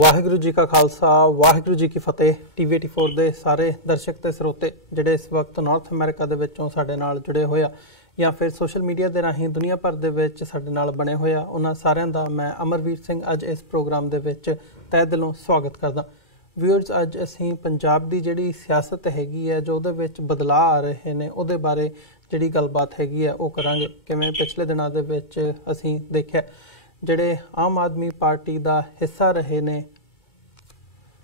ਵਾਹਿਗੁਰੂ ਜੀ का खालसा वाहिगुरू जी की फतेह। TV84 ਦੇ ਸਾਰੇ ਦਰਸ਼ਕ ਤੇ ਸਰੋਤੇ ਜਿਹੜੇ ਇਸ ਵਕਤ ਨਾਰਥ ਅਮਰੀਕਾ ਦੇ ਵਿੱਚੋਂ ਸਾਡੇ ਨਾਲ ਜੁੜੇ ਹੋਏ ਆ ਜਾਂ ਫਿਰ ਸੋਸ਼ਲ ਮੀਡੀਆ ਦੇ ਰਾਹੀਂ ਦੁਨੀਆ ਭਰ ਦੇ ਵਿੱਚ ਸਾਡੇ ਨਾਲ ਬਣੇ ਹੋਏ ਆ, ਉਹਨਾਂ ਸਾਰਿਆਂ ਦਾ ਮੈਂ ਅਮਰਵੀਰ ਸਿੰਘ ਅੱਜ ਇਸ ਪ੍ਰੋਗਰਾਮ ਦੇ ਵਿੱਚ ਤਹਿ ਦਿਲੋਂ ਸਵਾਗਤ ਕਰਦਾ। ਵਿਊਅਰਸ, ਅੱਜ ਅਸੀਂ ਪੰਜਾਬ ਦੀ ਜਿਹੜੀ ਸਿਆਸਤ ਹੈਗੀ ਹੈ, ਜੋ ਉਹਦੇ ਵਿੱਚ ਬਦਲਾਅ ਆ ਰਹੇ ਨੇ, ਉਹਦੇ ਬਾਰੇ ਜਿਹੜੀ ਗੱਲਬਾਤ ਹੈਗੀ ਹੈ ਉਹ ਕਰਾਂਗੇ। ਕਿਵੇਂ ਪਿਛਲੇ ਦਿਨਾਂ ਦੇ ਵਿੱਚ ਅਸੀਂ ਦੇਖਿਆ ਜਿਹੜੇ ਆਮ ਆਦਮੀ ਪਾਰਟੀ ਦਾ ਹਿੱਸਾ ਰਹੇ ਨੇ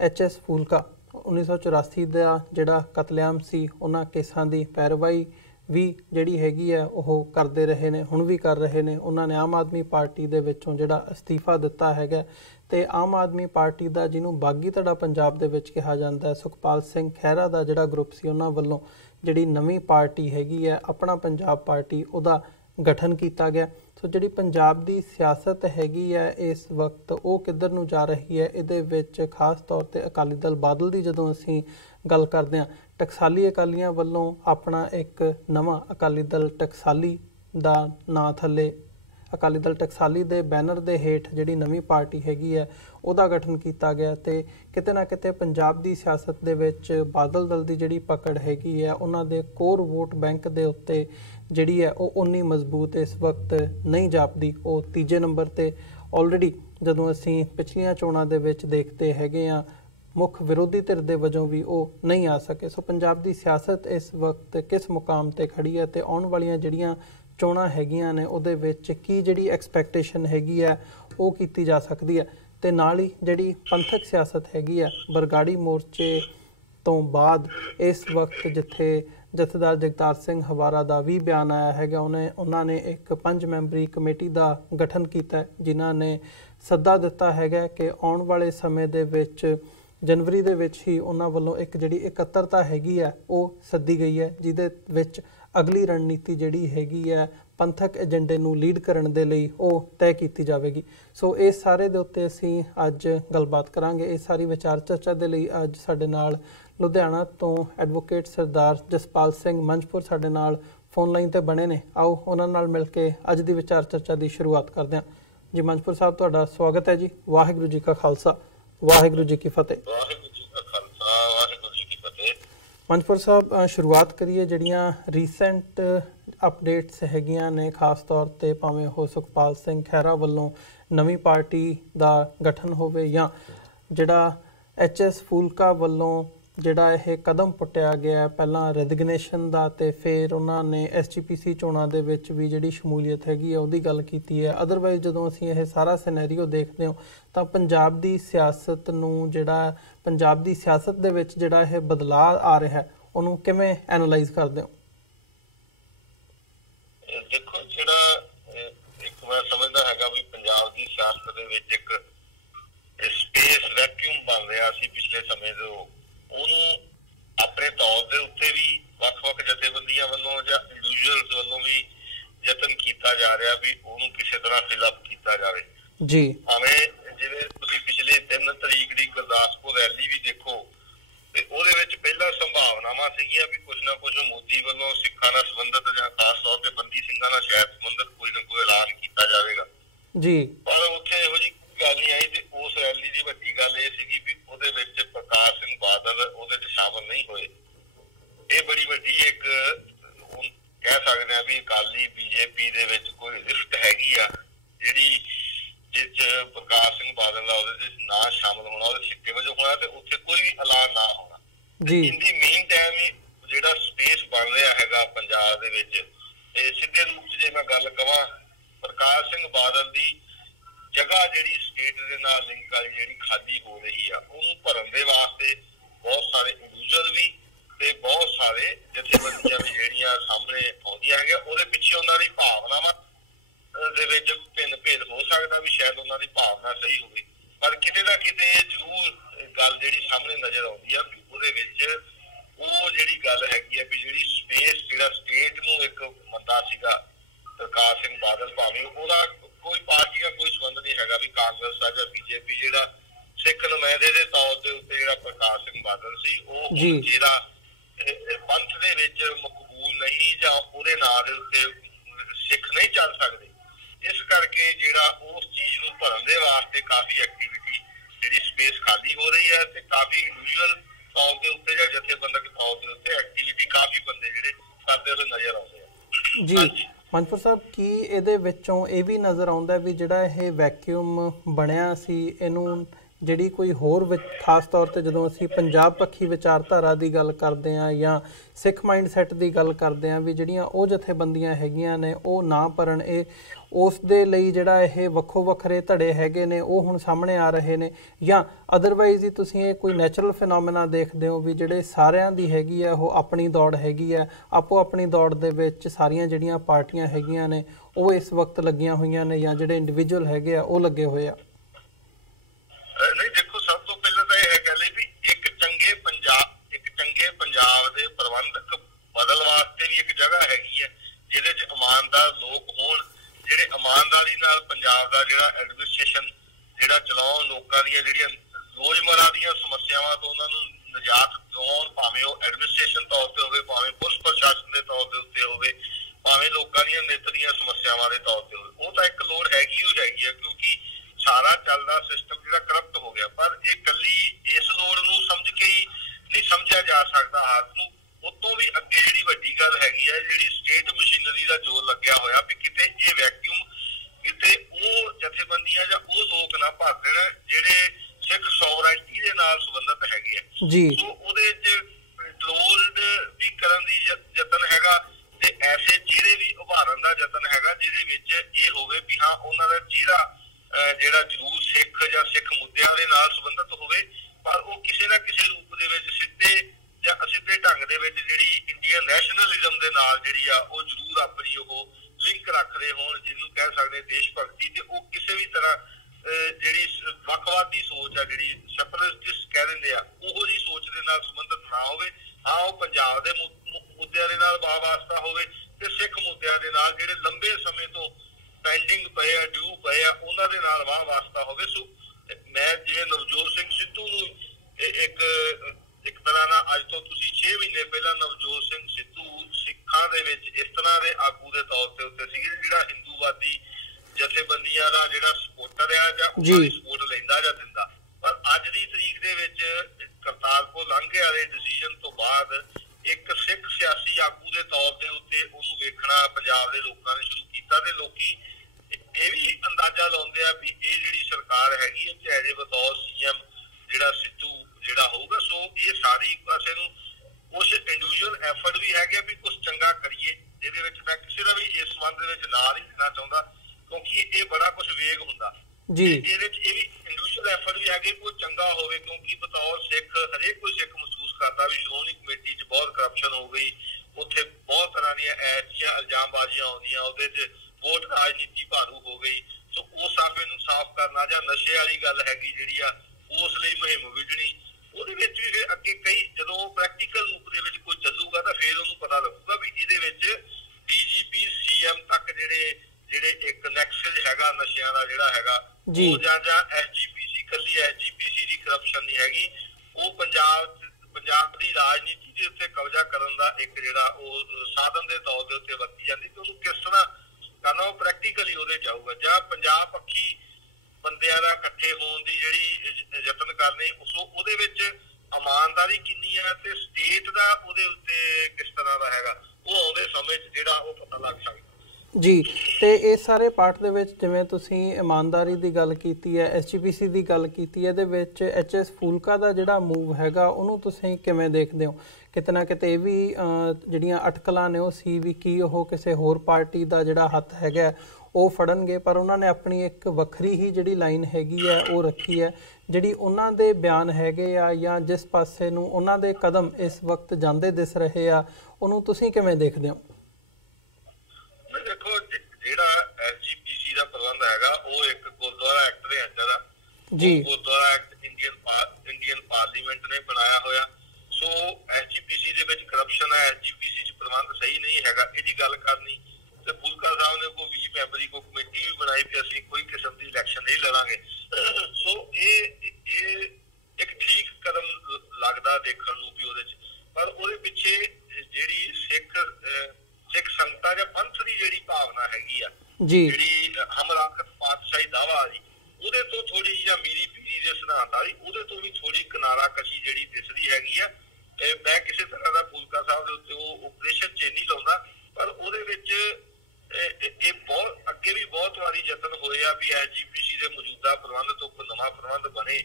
HS ਫੂਲਕਾ 1984 ਦਾ ਜਿਹੜਾ ਕਤਲੇਆਮ ਸੀ, ਉਹਨਾਂ ਕੇਸਾਂ ਦੀ ਪੈਰਵਾਈ ਵੀ ਜਿਹੜੀ ਹੈਗੀ ਹੈ ਉਹ ਕਰਦੇ ਰਹੇ ਨੇ, ਹੁਣ ਵੀ ਕਰ ਰਹੇ ਨੇ। ਉਹਨਾਂ ਨੇ ਆਮ ਆਦਮੀ ਪਾਰਟੀ ਦੇ ਵਿੱਚੋਂ ਜਿਹੜਾ ਅਸਤੀਫਾ ਦਿੱਤਾ ਹੈਗਾ ਤੇ ਆਮ ਆਦਮੀ ਪਾਰਟੀ ਦਾ ਜਿਹਨੂੰ ਬਾਗੀ ਧੜਾ ਪੰਜਾਬ ਦੇ ਵਿੱਚ ਕਿਹਾ ਜਾਂਦਾ ਹੈ, ਸੁਖਪਾਲ ਸਿੰਘ ਖਹਿਰਾ ਦਾ ਜਿਹੜਾ ਗਰੁੱਪ ਸੀ, ਉਹਨਾਂ ਵੱਲੋਂ ਜਿਹੜੀ ਨਵੀਂ ਪਾਰਟੀ ਹੈਗੀ ਹੈ ਆਪਣਾ ਪੰਜਾਬ ਪਾਰਟੀ, ਉਹਦਾ ਗਠਨ ਕੀਤਾ ਗਿਆ। ਸੋ ਜਿਹੜੀ ਪੰਜਾਬ ਦੀ ਸਿਆਸਤ ਹੈਗੀ ਹੈ ਇਸ ਵਕਤ ਉਹ ਕਿੱਧਰ ਨੂੰ ਜਾ ਰਹੀ ਹੈ, ਇਹਦੇ ਵਿੱਚ ਖਾਸ ਤੌਰ ਤੇ ਅਕਾਲੀ ਦਲ ਬਾਦਲ ਦੀ ਜਦੋਂ ਅਸੀਂ ਗੱਲ ਕਰਦੇ ਹਾਂ, ਟਕਸਾਲੀ ਅਕਾਲੀਆਂ ਵੱਲੋਂ ਆਪਣਾ ਇੱਕ ਨਵਾਂ ਅਕਾਲੀ ਦਲ ਟਕਸਾਲੀ ਦਾ ਨਾਂ ਥੱਲੇ ਅਕਾਲੀ ਦਲ ਟਕਸਾਲੀ ਦੇ ਬੈਨਰ ਦੇ ਹੇਠ ਜਿਹੜੀ ਨਵੀਂ ਪਾਰਟੀ ਹੈਗੀ ਹੈ ਉਹਦਾ ਗਠਨ ਕੀਤਾ ਗਿਆ ਤੇ ਕਿਤੇ ਨਾ ਕਿਤੇ ਪੰਜਾਬ ਦੀ ਸਿਆਸਤ ਦੇ ਵਿੱਚ ਬਾਦਲ ਦਲ ਦੀ ਜਿਹੜੀ ਪਕੜ ਹੈਗੀ ਹੈ, ਉਹਨਾਂ ਦੇ ਕੋਰ ਵੋਟ ਬੈਂਕ ਦੇ ਉੱਤੇ ਜਿਹੜੀ ਹੈ ਉਹ ਉਨੀ ਮਜ਼ਬੂਤ ਇਸ ਵਕਤ ਨਹੀਂ ਜਾਪਦੀ। ਉਹ ਤੀਜੇ ਨੰਬਰ ਤੇ ਆਲਰੇਡੀ ਜਦੋਂ ਅਸੀਂ ਪਿਛਲੀਆਂ ਚੋਣਾਂ ਦੇ ਵਿੱਚ ਦੇਖਦੇ ਹੈਗੇ ਆ, ਮੁੱਖ ਵਿਰੋਧੀ ਧਿਰ ਦੇ ਵਜੋਂ ਵੀ ਉਹ ਨਹੀਂ ਆ ਸਕੇ। ਸੋ ਪੰਜਾਬ ਦੀ ਸਿਆਸਤ ਇਸ ਵਕਤ ਕਿਸ ਮੁਕਾਮ ਤੇ ਖੜੀ ਹੈ ਤੇ ਆਉਣ ਵਾਲੀਆਂ ਜਿਹੜੀਆਂ ਚੋਣਾਂ ਹੈਗੀਆਂ ਨੇ ਉਹਦੇ ਵਿੱਚ ਕੀ ਜਿਹੜੀ ਐਕਸਪੈਕਟੇਸ਼ਨ ਹੈਗੀ ਹੈ ਉਹ ਕੀਤੀ ਜਾ ਸਕਦੀ ਹੈ। ਤੇ ਨਾਲ ਹੀ ਜਿਹੜੀ ਪੰਥਕ ਸਿਆਸਤ ਹੈਗੀ ਹੈ, ਬਰਗਾੜੀ ਮੋਰਚੇ ਤੋਂ ਬਾਅਦ ਇਸ ਵਕਤ ਜਿੱਥੇ ਜਥੇਦਾਰ ਜਗਤਾਰ ਸਿੰਘ ਹਵਾਰਾ ਦਾ ਵੀ ਬਿਆਨ ਆਇਆ ਹੈਗਾ, ਉਹਨਾਂ ਨੇ ਇੱਕ 5 ਮੈਂਬਰੀ ਕਮੇਟੀ ਦਾ ਗਠਨ ਕੀਤਾ, ਜਿਨ੍ਹਾਂ ਨੇ ਸੱਦਾ ਦਿੱਤਾ ਹੈਗਾ ਕਿ ਆਉਣ ਵਾਲੇ ਸਮੇਂ ਦੇ ਵਿੱਚ ਜਨਵਰੀ ਦੇ ਵਿੱਚ ਹੀ ਉਹਨਾਂ ਵੱਲੋਂ ਇੱਕ ਜਿਹੜੀ ਇਕੱਤਰਤਾ ਹੈਗੀ ਹੈ ਉਹ ਸੱਦੀ ਗਈ ਹੈ, ਜਿਹਦੇ ਵਿੱਚ ਅਗਲੀ ਰਣਨੀਤੀ ਜਿਹੜੀ ਹੈਗੀ ਹੈ ਪੰਥਕ ਏਜੰਡੇ ਨੂੰ ਲੀਡ ਕਰਨ ਦੇ ਲਈ ਉਹ ਤੈਅ ਕੀਤੀ ਜਾਵੇਗੀ। ਸੋ ਇਸ ਸਾਰੇ ਦੇ ਉੱਤੇ ਅਸੀਂ ਅੱਜ ਗੱਲਬਾਤ ਕਰਾਂਗੇ। ਇਹ ਸਾਰੀ ਵਿਚਾਰ ਚਰਚਾ ਦੇ ਲਈ ਅੱਜ ਸਾਡੇ ਨਾਲ ਲੁਧਿਆਣਾ ਤੋਂ ਐਡਵੋਕੇਟ ਸਰਦਾਰ ਜਸਪਾਲ ਸਿੰਘ ਮੰਝਪੁਰ ਸਾਡੇ ਨਾਲ ਫੋਨ ਲਾਈਨ ਤੇ ਬਣੇ ਨੇ। ਆਓ ਉਹਨਾਂ ਨਾਲ ਮਿਲ ਕੇ ਅੱਜ ਦੀ ਵਿਚਾਰ ਚਰਚਾ ਦੀ ਸ਼ੁਰੂਆਤ ਕਰਦੇ ਹਾਂ। ਜੀ ਮੰਝਪੁਰ ਸਾਹਿਬ, ਤੁਹਾਡਾ ਸਵਾਗਤ ਹੈ ਜੀ। ਵਾਹਿਗੁਰੂ ਜੀ ਕਾ ਖਾਲਸਾ ਵਾਹਿਗੁਰੂ ਜੀ ਕੀ ਫਤਿਹ। ਮੰਝਪੁਰ ਸਾਹਿਬ, ਸ਼ੁਰੂਆਤ ਕਰੀਏ ਜਿਹੜੀਆਂ ਰੀਸੈਂਟ ਅਪਡੇਟਸ ਹੈਗੀਆਂ ਨੇ, ਖਾਸ ਤੌਰ ਤੇ ਭਾਵੇਂ ਉਹ ਸੁਖਪਾਲ ਸਿੰਘ ਖਹਿਰਾ ਵੱਲੋਂ ਨਵੀਂ ਪਾਰਟੀ ਦਾ ਗਠਨ ਹੋਵੇ ਜਾਂ ਜਿਹੜਾ HS ਫੂਲਕਾ ਵੱਲੋਂ ਜਿਹੜਾ ਇਹ ਕਦਮ ਪੁੱਟਿਆ ਗਿਆ ਪਹਿਲਾਂ ਰੈਜ਼ਿਗਨੇਸ਼ਨ ਦਾ ਤੇ ਫਿਰ ਉਹਨਾਂ ਨੇ SGPC ਚੋਣਾਂ ਦੇ ਵਿੱਚ ਵੀ ਜਿਹੜੀ ਸ਼ਮੂਲੀਅਤ ਹੈਗੀ ਹੈ ਉਹਦੀ ਗੱਲ ਕੀਤੀ ਹੈ। ਅਦਰਵਾਈਜ਼ ਜਦੋਂ ਅਸੀਂ ਇਹ ਸਾਰਾ ਸਿਨੈਰੀਓ ਦੇਖਦੇ ਹਾਂ ਤਾਂ ਪੰਜਾਬ ਦੀ ਸਿਆਸਤ ਨੂੰ ਜਿਹੜਾ ਪੰਜਾਬ ਦੀ ਸਿਆਸਤ ਦੇ ਵਿੱਚ ਜਿਹੜਾ ਇਹ ਬਦਲਾਅ ਆ ਰਿਹਾ ਉਹਨੂੰ ਕਿਵੇਂ ਐਨਾਲਾਈਜ਼ ਕਰਦੇ ਹੋ? ਦੇਖੋ, ਜਿਹੜਾ ਇੱਕ ਮੈਂ ਸਮਝਦਾ ਹੈਗਾ ਵੀ ਪੰਜਾਬ ਦੀ ਸਿਆਸਤ ਦੇ ਵਿੱਚ ਇੱਕ ਸਪੇਸ ਵੈਕਿਊਮ ਬਣ ਰਿਹਾ ਸੀ ਪਿਛਲੇ ਸਮੇਂ ਤੋਂ, ਉਹਨੂੰ ਆਪਣੇ ਤੌਰ ਦੇ ਉੱਤੇ ਵੀ ਵੱਖ-ਵੱਖ ਜਥੇਬੰਦੀਆਂ ਵੱਲੋਂ ਜਾਂ ਇੰਡੀਵਿਜੂਅਲਸ ਵੱਲੋਂ ਵੀ ਯਤਨ ਕੀਤਾ ਜਾ ਰਿਹਾ ਵੀ ਉਹਨੂੰ ਕਿਸੇ ਤਰ੍ਹਾਂ ਫਿਲ ਅਪ ਕੀਤਾ ਜਾਵੇ ਜੀ। ਭਾਵੇਂ ਜਿਵੇਂ ਤੁਸੀਂ ਪਿਛਲੇ 3 ਤਰੀਕ ਦੀ ਗੁਰਦਾਸਪੁਰ ਰੈਲੀ ਵੀ ਦੇਖੋ ਤੇ ਉਹਦੇ ਵਿੱਚ ਪਹਿਲਾਂ ਸੰਭਾਵਨਾਵਾਂ ਸੀਗੀਆਂ ਵੀ ਕੁਛ ਨਾ ਕੁਛ ਮੋਦੀ ਵੱਲੋਂ ਸਿੱਖਾਂ ਨਾਲ ਸੰਬੰਧਿਤ ਜਾਂ ਖਾਸ ਤੌਰ ਤੇ ਬੰਦੀ ਸਿੰਘਾਂ ਨਾਲ ਸ਼ਾਇਦ ਸੰਬੰਧਿਤ ਕੋਈ ਨਾ ਕੋਈ ਐਲਾਨ ਕੀਤਾ ਜਾਵੇਗਾ ਜੀ, ਪਰ ਉੱਥੇ ਇਹੋ ਜਿਹੀ ਗੱਲ ਨਹੀਂ ਆਈ। ਤੇ ਉਸ ਰੈਲੀ ਦੀ ਵੱਡੀ ਗੱਲ ਇਹ ਸੀਗੀ ਵੀ ਉਹਦੇ ਵਿੱਚ ਪ੍ਰਕਾਸ਼ ਸਿੰਘ ਬਾਦਲ ਉਹਦੇ ਚ ਸ਼ਾਮਲ ਨਹੀਂ ਹੋਏ। ਇਹ ਬੜੀ ਵੱਡੀ ਇੱਕ ਕਹਿ ਸਕਦੇ ਆ ਵੀ ਅਕਾਲੀ BJP ਦੇ ਵਿੱਚ ਕੋਈ ਰਿਫਟ ਹੈਗੀ ਆ, ਜਿਹੜੀ ਜਿਸ ਚ ਪ੍ਰਕਾਸ਼ ਸਿੰਘ ਬਾਦਲ ਦਾ ਉਹਦੇ ਚ ਨਾ ਸ਼ਾਮਲ ਹੋਣਾ, ਉਹਦੇ ਸਿੱਕੇ ਵਜੋਂ ਹੋਣਾ ਤੇ ਉੱਥੇ ਕੋਈ ਵੀ ਐਲਾਨ ਨਾ ਹੋਣਾ ਜੀ। ਇੰਦੀ ਮੇਨ ਟਾਈਮ ਹੀ ਜਿਹੜਾ ਸਪੇਸ ਬਣ ਰਿਹਾ ਹੈਗਾ ਪੰਜਾਬ ਦੇ ਵਿੱਚ, ਤੇ ਸਿੱਧੇ ਰੂਪ ਚ ਜੇ ਮੈਂ ਗੱਲ ਕਵਾਂ, ਪ੍ਰਕਾਸ਼ ਸਿੰਘ ਬਾਦਲ ਦੀ ਜਗ੍ਹਾ ਜਿਹੜੀ ਸਟੇਟ ਦੇ ਨਾਲ ਲਿੰਕ ਵਾਲੀ ਜਿਹੜੀ ਖਾਲੀ ਹੋ ਰਹੀ ਆ, ਉਹਨੂੰ ਭਰਨ ਦੇ ਵਾਸਤੇ ਬਹੁਤ ਸਾਰੇ ਇੰਡੀਵਿਜੂਅਲ ਵੀ ਤੇ ਬਹੁਤ ਸਾਰੇ ਜਥੇਬੰਦੀਆਂ ਵੀ ਜਿਹੜੀਆਂ ਸਾਹਮਣੇ ਆਉਂਦੀਆਂ ਹੈਗੀਆਂ, ਉਹਦੇ ਪਿੱਛੇ ਉਹਨਾਂ ਦੀ ਭਾਵਨਾਵਾਂ ਦੇ ਵਿੱਚ ਭਿੰਨ ਭੇਦ ਹੋ ਸਕਦਾ ਵੀ ਸ਼ਾਇਦ ਉਹਨਾਂ ਦੀ ਭਾਵਨਾ ਸਹੀ ਹੋਵੇ, ਪਰ ਕਿਤੇ ਨਾ ਕਿਤੇ ਜ਼ਰੂਰ ਗੱਲ ਜਿਹੜੀ ਸਾਹਮਣੇ ਨਜ਼ਰ ਆਉਂਦੀ ਆ ਵੀ ਉਹਦੇ ਵਿੱਚ ਉਹ ਜਿਹੜੀ ਗੱਲ ਹੈਗੀ ਆ ਵੀ ਜਿਹੜੀ ਸਪੇਸ ਜਿਹੜਾ ਸਟੇਟ ਨੂੰ ਇੱਕ ਮੰਦਾ ਸੀਗਾ ਪ੍ਰਕਾਸ਼ ਸਿੰਘ ਬਾਦਲ, ਭਾਵੇਂ ਉਹਦਾ ਕੋਈ ਪਾਰਟੀ ਦਾ ਕੋਈ ਸੰਬੰਧ ਨਹੀਂ ਹੈਗਾ ਵੀ ਕਾਂਗਰਸ ਆ ਜਾਂ BJP, ਜਿਹੜਾ ਸਿੱਖ ਨੁਮਾਇੰਦੇ ਦੇ ਤੌਰ ਦੇ ਉੱਤੇ ਜਿਹੜਾ ਪ੍ਰਕਾਸ਼ ਸਿੰਘ ਬਾਦਲ ਸੀ ਉਹ ਜਿਹੜਾ ਪੰਥ ਦੇ ਵਿੱਚ ਮਕਬੂਲ ਨਹੀਂ ਜਾਂ ਉਹਦੇ ਨਾਂ ਦੇ ਉੱਤੇ ਸਿੱਖ ਨਹੀਂ ਚੱਲ ਸਕਦੇ। ਇਸ ਕਰਕੇ ਜਿਹੜਾ ਉਸ ਚੀਜ਼ ਨੂੰ ਭਰਨ ਦੇ ਵਾਸਤੇ ਕਾਫੀ ਐਕਟੀਵਿਟੀ ਜਿਹੜੀ ਸਪੇਸ ਖਾਲੀ ਹੋ ਰਹੀ ਹੈ ਤੇ ਕਾਫੀ ਇੰਡੀਵਿਜੂਅਲ ਤੌਰ ਦੇ ਉੱਤੇ ਜਾਂ ਜਥੇਬੰਦਕ ਤੌਰ ਦੇ ਉੱਤੇ ਐਕਟੀਵਿਟੀ ਕਾਫੀ ਬੰਦੇ ਜਿਹੜੇ ਕਰਦੇ ਹੋਏ ਨਜ਼ਰ ਆਉਂਦੇ ਆ। ਜੀ ਮਨਪੁਰ ਸਾਹਿਬ, ਕੀ ਇਹਦੇ ਵਿੱਚੋਂ ਇਹ ਵੀ ਨਜ਼ਰ ਆਉਂਦਾ ਵੀ ਜਿਹੜਾ ਇਹ ਵੈਕਿਊਮ ਬਣਿਆ ਸੀ ਇਹਨੂੰ ਜਿਹੜੀ ਕੋਈ ਹੋਰ ਖਾਸ ਤੌਰ ਤੇ ਜਦੋਂ ਅਸੀਂ ਪੰਜਾਬ ਪੱਖੀ ਵਿਚਾਰਧਾਰਾ ਦੀ ਗੱਲ ਕਰਦੇ ਹਾਂ ਜਾਂ ਸਿੱਖ ਮਾਈਂਡਸੈਟ ਦੀ ਗੱਲ ਕਰਦੇ ਹਾਂ ਵੀ ਜਿਹੜੀਆਂ ਉਹ ਜਥੇਬੰਦੀਆਂ ਹੈਗੀਆਂ ਨੇ ਉਹ ਨਾ ਭਰਨ, ਇਹ ਉਸ ਦੇ ਲਈ ਜਿਹੜਾ ਇਹ ਵੱਖੋ ਵੱਖਰੇ ਧੜੇ ਹੈਗੇ ਨੇ ਉਹ ਹੁਣ ਸਾਹਮਣੇ ਆ ਰਹੇ ਨੇ, ਜਾਂ ਅਦਰਵਾਈਜ਼ ਹੀ ਤੁਸੀਂ ਇਹ ਕੋਈ ਨੈਚੁਰਲ ਫਿਨੋਮੇਨਾ ਦੇਖਦੇ ਹੋ ਵੀ ਜਿਹੜੇ ਸਾਰਿਆਂ ਦੀ ਹੈਗੀ ਆ ਉਹ ਆਪਣੀ ਦੌੜ ਹੈਗੀ ਆ, ਆਪੋ ਆਪਣੀ ਦੌੜ ਦੇ ਵਿੱਚ ਸਾਰੀਆਂ ਜਿਹੜੀਆਂ ਪਾਰਟੀਆਂ ਹੈਗੀਆਂ ਨੇ ਉਹ ਇਸ ਵਕਤ ਲੱਗੀਆਂ ਹੋਈਆਂ ਨੇ ਜਾਂ ਜਿਹੜੇ ਇੰਡੀਵਿਜੂਅਲ ਹੈਗੇ ਆ ਉਹ ਲੱਗੇ ਹੋਏ ਆ? ਨਹੀਂ, ਦੇਖੋ ਸਭ ਤੋਂ ਪਹਿਲਾਂ ਤਾਂ ਇਹ ਗੱਲ ਹੈ ਵੀ ਇੱਕ ਚੰਗੇ ਪੰਜਾਬ ਦੇ ਪ੍ਰਬੰਧਕ ਬਦਲ ਵਾਸਤੇ ਵੀ ਇੱਕ ਜਗ੍ਹਾ ਹੈਗੀ ਹੈ ਜਿਹਦੇ 'ਚ ਇਮਾਨਦਾਰ ਲੋਕ ਹੋਣ, ਜਿਹੜੇ ਇਮਾਨਦਾਰੀ ਨਾਲ ਪੰਜਾਬ ਦਾ ਜਿਹੜਾ ਐਡਮਿਨਿਸਟ੍ਰੇਸ਼ਨ ਜਿਹੜਾ ਚਲਾਉਣ, ਲੋਕਾਂ ਦੀਆਂ ਜਿਹੜੀਆਂ ਰੋਜ਼ਮਰਾ ਦੀਆਂ ਸਮੱਸਿਆਵਾਂ ਤੋਂ ਉਹਨਾਂ ਨੂੰ ਨਿਜਾਤ ਦਿਵਾਉਣ, ਭਾਵੇਂ ਉਹ ਐਡਮਿਨਿਸਟ੍ਰੇਸ਼ਨ ਤੌਰ ਤੇ ਹੋਵੇ, ਭਾਵੇਂ ਪੁਲਿਸ ਪ੍ਰਸ਼ਾਸਨ ਦੇ ਤੌਰ ਦੇ ਉੱਤੇ ਹੋਵੇ, ਭਾਵੇਂ ਲੋਕਾਂ ਦੀਆਂ ਨਿੱਤ ਦੀਆਂ ਸਮੱਸਿਆਵਾਂ ਦੇ ਤੌਰ ਤੇ ਹੋਵੇ। ਉਹ ਤਾਂ ਇੱਕ ਲੋੜ ਹੈਗੀ ਹੈ ਕਿਉਂਕਿ ਸਾਰਾ ਚੱਲਦਾ ਸਿਸਟਮ ਜਿਹੜਾ ਕਰਪਟ ਹੋ ਗਿਆ। ਪਰ ਇਹ ਇਕੱਲੀ ਇਸ ਲੋੜ ਨੂੰ ਸਮਝ ਕੇ ਹੀ ਨਹੀਂ ਸਮਝਿਆ ਜਾ ਸਕਦਾ ਹਾਲਤ ਨੂੰ। ਉਤੋਂ ਵੀ ਅੱਗੇ ਜਿਹੜੀ ਵੱਡੀ ਗੱਲ ਹੈਗੀ ਹੈ, ਜਿਹੜੀ ਸਟੇਟ ਮਸ਼ੀਨਰੀ ਦਾ ਜ਼ੋਰ ਲੱਗਿਆ ਹੋਇਆ ਵੀ ਕਿਤੇ ਇਹ ਵੈਕਿਊਮ ਕਿਤੇ ਉਹ ਜਥੇਬੰਦੀਆਂ ਜਾਂ ਉਹ ਲੋਕ ਨਾ ਭਰ ਦੇਣ ਜਿਹੜੇ ਸਿੱਖ ਸੋਵਰੈਂਟੀ ਦੇ ਨਾਲ ਸੰਬੰਧਿਤ ਹੈਗੇ ਆ। ਸੋ ਉਹਦੇ 'ਚ ਕੰਟਰੋਲਡ ਵੀ ਕਰਨ ਦੀ ਯਤਨ ਹੈਗਾ ਤੇ ਐਸੇ ਚਿਹਰੇ ਵੀ ਉਭਾਰਨ ਦਾ ਯਤਨ ਹੈਗਾ ਜਿਹਦੇ ਵਿੱਚ ਇਹ ਹੋਵੇ ਵੀ ਹਾਂ ਉਹਨਾਂ ਦਾ ਚਿਹਰਾ ਜਿਹੜਾ ਜ਼ਰੂਰ ਸਿੱਖ ਜਾਂ ਸਿੱਖ ਮੁੱਦਿਆਂ ਦੇ ਨਾਲ ਸੰਬੰਧਿਤ ਹੋਵੇ, ਪਰ ਉਹ ਕਿਸੇ ਨਾ ਕਿਸੇ ਰੂਪ ਦੇ ਵਿੱਚ ਸਿੱਧੇ ਜਾਂ ਅਸਿੱਧੇ ਢੰਗ ਦੇ ਵਿੱਚ ਜਿਹੜੀ ਇੰਡੀਅਨ ਨੈਸ਼ਨਲਿਜ਼ਮ ਦੇ ਨਾਲ ਜਿਹੜੀ ਆ ਉਹ ਜ਼ਰੂਰ ਆਪਣੀ ਉਹ ਲਿੰਕ ਰੱਖਦੇ ਹੋਣ, ਜਿਹਨੂੰ ਕਹਿ ਸਕਦੇ ਦੇਸ਼ ਭਗਤੀ, ਤੇ ਉਹ ਕਿਸੇ ਵੀ ਤਰ੍ਹਾਂ ਜਿਹੜੀ ਵੱਖਵਾਦੀ ਸੋਚ ਆ, ਜਿਹੜੀ ਸੈਪਰੇਟਿਸਟ ਕਹਿ ਦਿੰਦੇ ਆ, ਉਹੋ ਜਿਹੀ ਸੋਚ ਦੇ ਨਾਲ ਸੰਬੰਧਿਤ ਨਾ ਹੋਵੇ। ਹਾਂ, ਉਹ ਪੰਜਾਬ ਦੇ ਮੁੱਦਿਆਂ ਦੇ ਨਾਲ ਵਾਸਤਾ ਹੋਵੇ ਤੇ ਸਿੱਖ ਮੁੱਦਿਆਂ ਦੇ ਨਾਲ ਜਿਹੜੇ ਲੰਬੇ ਸਮੇਂ ਤੋਂ ਪੈਂਡਿੰਗ ਪਏ ਆ, ਡਿਊ ਪਏ ਆ, ਉਹਨਾਂ ਦੇ ਨਾਲ ਵਾਸਤਾ ਹੋਵੇ। ਸੋ ਮੈਂ ਜਿਵੇਂ ਨਵਜੋਤ ਸਿੰਘ ਸਿੱਧੂ ਨੂੰ ਇੱਕ ਤਰ੍ਹਾਂ ਨਾਲ ਅੱਜ ਤੋਂ ਤੁਸੀਂ 6 ਮਹੀਨੇ ਪਹਿਲਾਂ ਨਵਜੋਤ ਸਿੰਘ ਸਿੱਧੂ ਸਿੱਖਾਂ ਦੇ ਵਿੱਚ ਇਸ ਤਰ੍ਹਾਂ ਦੇ ਆਗੂ ਦੇ ਤੌਰ ਤੇ ਉੱਤੇ ਸੀ ਜਿਹੜਾ ਹਿੰਦੂਵਾਦੀ ਜਥੇਬੰਦੀਆਂ ਦਾ ਜਿਹੜਾ ਸਪੋਰਟਰ ਆ ਜਾਂ ਉਹਨਾਂ ਦੀ ਸਪੋਰਟ ਲੈਂਦਾ ਜਾਂ ਦਿੰਦਾ, ਪਰ ਅੱਜ ਦੀ ਤਰੀਕ ਦੇ ਵਿੱਚ ਕਰਤਾਰਪੁਰ ਲਾਂਘੇ ਵਾਲੇ ਡਿਸੀਜਨ ਤੋਂ ਬਾਅਦ ਇੱਕ ਸਿੱਖ ਸਿਆਸੀ ਆਗੂ ਦੇ ਤੌਰ ਦੇ ਉੱਤੇ ਉਹਨੂੰ ਵੇਖਣਾ ਪੰਜਾਬ ਦੇ ਲੋਕਾਂ ਨੇ ਸ਼ੁਰੂ ਕੀਤਾ ਤੇ ਲੋਕੀ ਇਹ ਵੀ ਅੰਦਾਜ਼ਾ ਲਾਉਂਦੇ ਆ ਵੀ ਇਹ ਜਿਹੜੀ ਸਰਕਾਰ ਹੈਗੀ ਹੈ ਚਾਹੇ ਬਤੌਰ ਸੀਐਮ ਜਿਹੜਾ ਸਿੱਧੂ ਜਿਹੜਾ ਹੋਊਗਾ। ਸੋ ਇਹ ਸਾਰੀ ਪਾਸੇ ਨੂੰ ਕੁਛ ਇੰਡੀਵਿਜੂਅਲ ਐਫਰਟ ਵੀ ਹੈਗੇ ਵੀ ਕੁਛ ਚੰਗਾ ਕਰੀਏ, ਜਿਹਦੇ ਵਿੱਚ ਮੈਂ ਕਿਸੇ ਦਾ ਵੀ ਇਸ ਸੰਬੰਧ ਦੇ ਵਿੱਚ ਨਾਂ ਨਹੀਂ ਦੇਣਾ ਚਾਹੁੰਦਾ ਕਿਉਂਕਿ ਇਹ ਬੜਾ ਕੁਛ ਵੇਗ ਹੁੰਦਾ ਜੀ। ਇਹਦੇ ਵਿੱਚ ਇਹ ਵੀ ਇੰਡੀਵਿਜੂਅਲ ਐਫਰਟ ਵੀ ਹੈਗੇ ਕੋਈ ਚੰਗਾ ਹੋਵੇ, ਕਿਉਂਕਿ ਬਤੌਰ ਸਿੱਖ ਹਰੇਕ ਕੋਈ ਸਿੱਖ ਮਹਿਸੂਸ ਕਰਦਾ ਵੀ ਸ਼੍ਰੋਮਣੀ ਕਮੇਟੀ 'ਚ ਬਹੁਤ ਕਰਪਸ਼ਨ ਹੋ ਗਈ, ਉੱਥੇ ਬਹੁਤ ਤਰ੍ਹਾਂ ਦੀਆਂ ਐਸੀਆਂ ਇਲਜ਼ਾਮਬਾਜ਼ੀਆਂ ਆਉਂਦੀਆਂ, ਉਹਦੇ 'ਚ ਵੋਟ ਰਾਜਨੀਤੀ ਭਾਰੂ ਹੋ ਗਈ। ਸੋ ਉਸ ਸਾਫੇ ਨੂੰ ਸਾਫ਼ ਕਰਨਾ ਜਾਂ ਨਸ਼ੇ ਵਾਲੀ ਗੱਲ ਹੈਗੀ ਜਿਹੜੀ ਆ ਉਸ ਲਈ ਮੁਹਿੰਮ ਵਿੱਢਣੀ, ਉਹਦੇ ਵਿੱਚ ਵੀ ਫਿਰ ਅੱਗੇ ਕਈ ਜਦੋਂ ਪ੍ਰੈਕਟੀਕਲ ਰੂਪ ਦੇ ਵਿੱਚ ਕੋਈ ਚੱਲੂਗਾ ਤਾਂ ਫਿਰ ਉਹਨੂੰ ਪਤਾ ਲੱਗੂਗਾ ਵੀ ਇਹਦੇ ਵਿੱਚ ਡੀਜੀਪੀ ਸੀਐਮ ਤੱਕ ਜਿਹੜੇ ਇੱਕ ਨੈਕਸਸ ਹੈਗਾ ਨਸ਼ਿਆਂ ਦਾ ਜਿਹੜਾ ਹੈਗਾ ਉਹ ਜਾਂ ਐਸਜੀਪੀਸੀ ਕੱਲੀ ਐਸਜੀਪੀਸੀ ਦੀ ਕਰਪਸ਼ਨ ਨਹੀਂ ਹੈਗੀ, ਉਹ ਪੰਜਾਬ ਦੀ ਰਾਜਨੀਤੀ ਦੇ ਉੱਤੇ ਕਬਜ਼ਾ ਕਰਨ ਦਾ ਇੱਕ ਜਿਹੜਾ ਉਹ ਸਾਧਨ ਦੇ ਤੌਰ ਦੇ ਉੱਤੇ ਵਰਤੀ ਜਾਂਦੀ ਤੇ ਉਹਨੂੰ ਕਿਸ ਤਰ੍ਹਾਂ ਕਰਨਾ ਉਹ ਪ੍ਰੈਕਟੀਕਲੀ ਉਹਦੇ ਚ ਆਊਗਾ। ਜਾਂ ਪੰਜਾਬ ਪੱਖੀ ਬੰਦਿਆਂ ਦਾ ਇਕੱਠੇ ਹੋਣ ਦੀ ਜਿਹੜੀ ਯਤਨ ਕਰਨੇ ਉਹਦੇ ਵਿੱਚ ਇਮਾਨਦਾਰੀ ਕਿੰਨੀ ਹੈ ਤੇ ਸਟੇਟ ਦਾ ਉਹਦੇ ਉੱਤੇ ਕਿਸ ਤਰ੍ਹਾਂ ਦਾ ਹੈਗਾ ਉਹ ਆਉਂਦੇ ਸਮੇਂ 'ਚ ਜਿਹੜਾ ਉਹ ਪਤਾ ਲੱਗ ਸਕਦਾ ਜੀ। ਤੇ ਇਸ ਸਾਰੇ ਪਾਰਟ ਦੇ ਵਿੱਚ ਜਿਵੇਂ ਤੁਸੀਂ ਇਮਾਨਦਾਰੀ ਦੀ ਗੱਲ ਕੀਤੀ ਹੈ, ਐਸਜੀਪੀਸੀ ਦੀ ਗੱਲ ਕੀਤੀ ਹੈ, ਇਹਦੇ ਵਿੱਚ ਐਚਐਸ ਫੂਲਕਾ ਦਾ ਜਿਹੜਾ ਮੂਵ ਹੈਗਾ ਉਹਨੂੰ ਤੁਸੀਂ ਕਿਵੇਂ ਦੇਖਦੇ ਹੋ? ਕਿਤੇ ਨਾ ਕਿਤੇ ਇਹ ਵੀ ਜਿਹੜੀਆਂ ਅਟਕਲਾਂ ਨੇ ਉਹ ਸੀ ਵੀ ਕੀ ਉਹ ਕਿਸੇ ਹੋਰ ਪਾਰਟੀ ਦਾ ਜਿਹੜਾ ਹੱਥ ਹੈਗਾ ਉਹ ਫੜਨਗੇ, ਪਰ ਉਹਨਾਂ ਨੇ ਆਪਣੀ ਇੱਕ ਵੱਖਰੀ ਹੀ ਜਿਹੜੀ ਲਾਈਨ ਹੈਗੀ ਹੈ ਉਹ ਰੱਖੀ ਹੈ। ਜਿਹੜੀ ਉਹਨਾਂ ਦੇ ਬਿਆਨ ਹੈਗੇ ਆ ਜਾਂ ਜਿਸ ਪਾਸੇ ਨੂੰ ਉਹਨਾਂ ਦੇ ਕਦਮ ਇਸ ਵਕਤ ਜਾਂਦੇ ਦਿਸ ਰਹੇ ਆ ਉਹਨੂੰ ਤੁਸੀਂ ਕਿਵੇਂ ਦੇਖਦੇ ਹੋ? ਦੇਖੋ, ਜਿਹੜਾ ਐਸਜੀਪੀਸੀ ਦਾ ਪ੍ਰਬੰਧ ਹੈਗਾ ਉਹ ਇੱਕ ਗੁਰਦੁਆਰਾ ਐਕਟ ਦੇ ਅੰਦਰ ਆ ਜੀ। ਗੁਰਦੁਆਰਾ ਐਕਟ ਇੰਡੀਅਨ ਪਾਰਲੀਮੈਂਟ ਨੇ ਬਣਾਇਆ ਹੋਇਆ। ਸੋ ਐਸਜੀਪੀਸੀ ਦੇ ਵਿੱਚ ਕਰਪਸ਼ਨ ਹੈ, ਐਸਜੀਪੀਸੀ 'ਚ ਪ੍ਰਬੰਧ ਸਹੀ ਨਹੀਂ ਹੈਗਾ, ਇਹਦੀ ਗੱਲ ਕਰਨੀ ਤੇ ਫੂਲਕਾ ਸਾਹਿਬ ਨੇ ਕੋਈ 20 ਮੈਂਬਰੀ ਕੋਈ ਕਮੇਟੀ ਵੀ ਬਣਾਈ ਕਿ ਅਸੀਂ ਕੋਈ ਕਿਸਮ ਦੀ ਇਲੈਕਸ਼ਨ ਨਹੀਂ ਲੜਾਂਗੇ। ਸੋ ਇਹ ਇੱਕ ਠੀਕ ਕਦਮ ਲੱਗਦਾ ਦੇਖਣ ਨੂੰ ਵੀ ਉਹਦੇ 'ਚ, ਪਰ ਉਹਦੇ ਪਿੱਛੇ ਜਿਹੜੀ ਸਿੱਖ ਸੰਗਤਾਂ ਜਾਂ ਪੰਥ ਦੀ ਜਿਹੜੀ ਭਾਵਨਾ ਹੈਗੀ ਆ, ਜਿਹੜੀ ਹਮਲਾਕਤ ਪਾਤਸ਼ਾਹੀ ਦਾਵਾ ਜੀ, ਉਹਦੇ ਤੋਂ ਥੋੜੀ ਜਿਹੀ ਮੀਰੀ ਪੀਰੀ ਦੇ ਸਿਧਾਂਤ ਵਾਲੀ ਉਹਦੇ ਤੋਂ ਵੀ ਥੋੜੀ ਕਿਨਾਰਾ ਕਸ਼ੀ ਜਿਹੜੀ ਦਿਸਦੀ ਹੈਗੀ ਆ। ਮੈਂ ਕਿਸੇ ਤਰ੍ਹਾਂ ਦਾ ਫੂਲਕਾ ਸਾਹਿਬ ਦੇ ਉੱਤੇ ਉਹ ਓਪਰੇਸ਼ਨ ਚ ਨਹੀਂ ਲਾਉਂਦਾ, ਪਰ ਉਹਦੇ ਵਿੱਚ ਇਹ ਬਹੁਤ ਅੱਗੇ ਵੀ ਬਹੁਤ ਵਾਰੀ ਯਤਨ ਹੋਏ ਆ ਵੀ SGPC ਦੇ ਮੌਜੂਦਾ ਪ੍ਰਬੰਧ ਤੋਂ ਕੋਈ ਨਵਾਂ ਪ੍ਰਬੰਧ ਬਣੇ,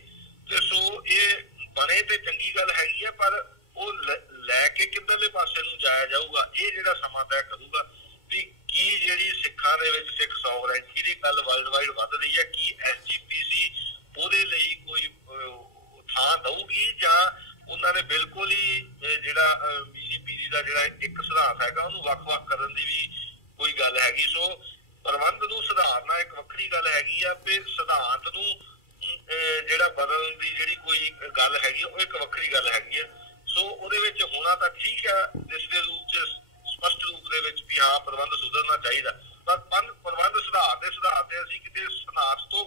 ਤੇ ਸੋ ਇਹ ਬਣੇ ਤੇ ਚੰਗੀ ਗੱਲ ਹੈਗੀ ਆ, ਪਰ ਉਹ ਲੈ ਕੇ ਕਿੱਧਰਲੇ ਪਾਸੇ ਨੂੰ ਜਾਇਆ ਜਾਊਗਾ ਇਹ ਜਿਹੜਾ ਸਮਾਂ ਤੈਅ ਕਰੂਗਾ ਵੀ ਕੀ ਜਿਹੜੀ ਸਿੱਖਾਂ ਦੇ ਵਿੱਚ ਸਿੱਖ ਸੌਵਰੈਂਟੀ ਦੀ ਗੱਲ ਵਰਲਡ ਵਾਈਡ ਵੱਧ ਰਹੀ ਹੈ, ਕੀ SGPC ਉਹਦੇ ਲਈ ਕੋਈ ਥਾਂ ਦਊਗੀ ਜਾਂ ਉਹਨਾਂ ਨੇ ਬਿਲਕੁਲ ਹੀ ਜਿਹੜਾ BCPC ਦਾ ਜਿਹੜਾ ਇੱਕ ਸਿਧਾਂਤ ਹੈਗਾ ਉਹਨੂੰ ਵੱਖ-ਵੱਖ ਕਰਨ ਦੀ ਵੀ ਕੋਈ ਗੱਲ ਹੈਗੀ। ਸੋ ਪ੍ਰਬੰਧ ਨੂੰ ਸੁਧਾਰਨਾ ਇੱਕ ਵੱਖਰੀ ਗੱਲ ਹੈਗੀ ਆ, ਤੇ ਸਿਧਾਂਤ ਨੂੰ ਜਿਹੜਾ ਬਦਲਣ ਦੀ ਜਿਹੜੀ ਕੋਈ ਗੱਲ ਹੈਗੀ ਉਹ ਇੱਕ ਵੱਖਰੀ ਗੱਲ ਹੈਗੀ ਆ। ਸੋ ਉਹਦੇ ਵਿੱਚ ਹੋਣਾ ਤਾਂ ਠੀਕ ਹੈ ਜਿਸ ਦੇ ਰੂਪ ਚ ਸਪਸ਼ਟ ਰੂਪ ਦੇ ਵਿੱਚ ਵੀ ਹਾਂ ਪ੍ਰਬੰਧ ਸੁਧਰਨਾ ਚਾਹੀਦਾ, ਪਰ ਪ੍ਰਬੰਧ ਸੁਧਾਰਦੇ ਅਸੀਂ ਕਿਤੇ ਸਿਧਾਂਤ ਤੋਂ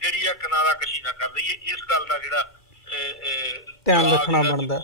ਜਿਹੜੀ ਆ ਕਿਨਾਰਾ ਕਸ਼ੀ ਨਾ ਕਰ ਲਈਏ, ਇਸ ਗੱਲ ਦਾ ਜਿਹੜਾ ਧਿਆਨ ਰੱਖਣਾ ਬਣਦਾ।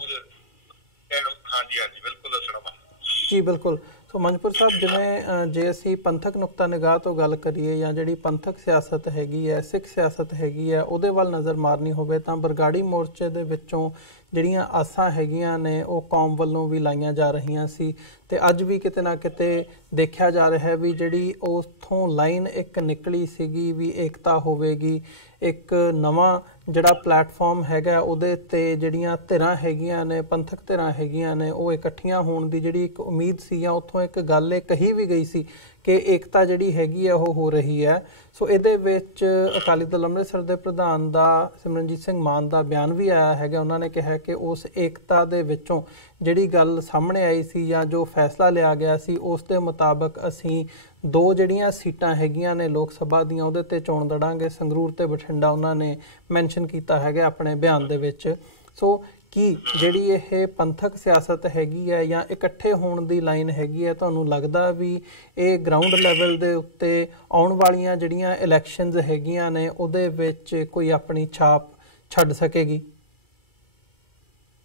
ਹਾਂਜੀ ਹਾਂਜੀ ਬਿਲਕੁਲ ਦੱਸਣਾ ਬਣਦਾ ਜੀ ਬਿਲਕੁਲ। ਸੋ ਮੰਜਪੁਰ ਸਾਹਿਬ, ਜਿਵੇਂ ਜੇ ਅਸੀਂ ਪੰਥਕ ਨੁਕਤਾ ਨਿਗਾਹ ਤੋਂ ਗੱਲ ਕਰੀਏ ਜਾਂ ਜਿਹੜੀ ਪੰਥਕ ਸਿਆਸਤ ਹੈਗੀ ਹੈ, ਸਿੱਖ ਸਿਆਸਤ ਹੈਗੀ ਹੈ, ਉਹਦੇ ਵੱਲ ਨਜ਼ਰ ਮਾਰਨੀ ਹੋਵੇ ਤਾਂ ਬਰਗਾੜੀ ਮੋਰਚੇ ਦੇ ਵਿੱਚੋਂ ਜਿਹੜੀਆਂ ਆਸਾਂ ਹੈਗੀਆਂ ਨੇ ਉਹ ਕੌਮ ਵੱਲੋਂ ਵੀ ਲਾਈਆਂ ਜਾ ਰਹੀਆਂ ਸੀ, ਤੇ ਅੱਜ ਵੀ ਕਿਤੇ ਨਾ ਕਿਤੇ ਦੇਖਿਆ ਜਾ ਰਿਹਾ ਵੀ ਜਿਹੜੀ ਉੱਥੋਂ ਲਾਈਨ ਇੱਕ ਨਿਕਲੀ ਸੀਗੀ ਵੀ ਏਕਤਾ ਹੋਵੇਗੀ, ਇੱਕ ਨਵਾਂ ਜਿਹੜਾ ਪਲੇਟਫਾਰਮ ਹੈਗਾ ਉਹਦੇ 'ਤੇ ਜਿਹੜੀਆਂ ਧਿਰਾਂ ਹੈਗੀਆਂ ਨੇ, ਪੰਥਕ ਧਿਰਾਂ ਹੈਗੀਆਂ ਨੇ, ਉਹ ਇਕੱਠੀਆਂ ਹੋਣ ਦੀ ਜਿਹੜੀ ਇੱਕ ਉਮੀਦ ਸੀ ਜਾਂ ਉੱਥੋਂ ਇੱਕ ਗੱਲ ਇਹ ਕਹੀ ਵੀ ਗਈ ਸੀ ਕਿ ਏਕਤਾ ਜਿਹੜੀ ਹੈਗੀ ਹੈ ਉਹ ਹੋ ਰਹੀ ਹੈ। ਸੋ ਇਹਦੇ ਵਿੱਚ ਅਕਾਲੀ ਦਲ ਅੰਮ੍ਰਿਤਸਰ ਦੇ ਪ੍ਰਧਾਨ ਦਾ ਸਿਮਰਨਜੀਤ ਸਿੰਘ ਮਾਨ ਦਾ ਬਿਆਨ ਵੀ ਆਇਆ ਹੈਗਾ। ਉਹਨਾਂ ਨੇ ਕਿਹਾ ਕਿ ਉਸ ਏਕਤਾ ਦੇ ਵਿੱਚੋਂ ਜਿਹੜੀ ਗੱਲ ਸਾਹਮਣੇ ਆਈ ਸੀ ਜਾਂ ਜੋ ਫੈਸਲਾ ਲਿਆ ਗਿਆ ਸੀ ਉਸ ਦੇ ਮੁਤਾਬਕ ਅਸੀਂ 2 ਜਿਹੜੀਆਂ ਸੀਟਾਂ ਹੈਗੀਆਂ ਨੇ ਲੋਕ ਸਭਾ ਦੀਆਂ ਉਹਦੇ 'ਤੇ ਚੋਣ ਲੜਾਂਗੇ, ਸੰਗਰੂਰ ਤੇ ਬਠਿੰਡਾ ਉਹਨਾਂ ਨੇ ਮੈਂਸ਼ਨ ਕੀਤਾ ਹੈਗਾ ਆਪਣੇ ਬਿਆਨ ਦੇ ਵਿੱਚ। ਸੋ ਕੀ ਜਿਹੜੀ ਇਹ ਪੰਥਕ ਸਿਆਸਤ ਹੈਗੀ ਹੈ ਜਾਂ ਇਕੱਠੇ ਹੋਣ ਦੀ ਲਾਈਨ ਹੈਗੀ ਹੈ, ਤੁਹਾਨੂੰ ਲੱਗਦਾ ਵੀ ਇਹ ਗਰਾਊਂਡ ਲੈਵਲ ਦੇ ਉੱਤੇ ਆਉਣ ਵਾਲੀਆਂ ਜਿਹੜੀਆਂ ਇਲੈਕਸ਼ਨਸ ਹੈਗੀਆਂ ਨੇ ਉਹਦੇ ਵਿੱਚ ਕੋਈ ਆਪਣੀ ਛਾਪ ਛੱਡ ਸਕੇਗੀ?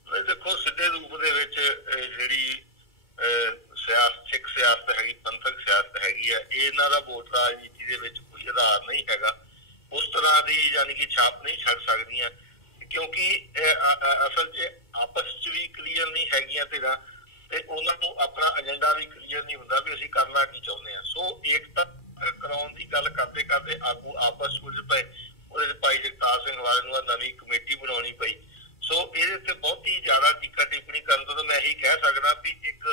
ਦੇਖੋ, ਸਿੱਧੇ ਰੂਪ ਦੇ ਵਿੱਚ ਜਿਹੜੀ ਸਿੱਖ ਸਿਆਸਤ ਹੈਗੀ, ਪੰਥਕ ਸਿਆਸਤ ਹੈਗੀ ਆ, ਇਹਨਾਂ ਦਾ ਵੋਟ ਰਾਜਨੀਤੀ ਦੇ ਵਿੱਚ ਕੋਈ ਆਧਾਰ ਨਹੀਂ ਹੈਗਾ। ਉਸ ਤਰ੍ਹਾਂ ਦੀ ਯਾਨੀ ਕਿ ਛਾਪ ਨਹੀਂ ਛੱਡ ਸਕਦੀਆਂ, ਕਿਉਂਕਿ ਅਸਲ 'ਚ ਆਪਸ 'ਚ ਵੀ ਕਲੀਅਰ ਨਹੀਂ ਹੈਗੀਆਂ ਧਿਰਾਂ, ਤੇ ਉਹਨਾਂ ਨੂੰ ਆਪਣਾ ਏਜੰਡਾ ਵੀ ਕਲੀਅਰ ਨਹੀਂ ਹੁੰਦਾ ਵੀ ਅਸੀਂ ਕਰਨਾ ਕੀ ਚਾਹੁੰਦੇ ਹਾਂ। ਸੋ ਏਕਤਾ ਕਰਾਉਣ ਦੀ ਗੱਲ ਕਰਦੇ ਕਰਦੇ ਆਗੂ ਆਪਸ 'ਚ ਉਲਝ ਪਏ। ਉਹਦੇ 'ਚ ਭਾਈ ਜਗਤਾਰ ਸਿੰਘ ਵਾਲੇ ਨੂੰ ਨਵੀਂ ਕਮੇਟੀ ਬਣਾਉਣੀ ਪਈ। ਸੋ ਇਹਦੇ ਤੇ ਬਹੁਤੀ ਜ਼ਿਆਦਾ ਟੀਕਾ ਟਿੱਪਣੀ ਕਰਨ ਤੋਂ ਮੈਂ ਇਹੀ ਕਹਿ ਸਕਦਾ ਵੀ ਇੱਕ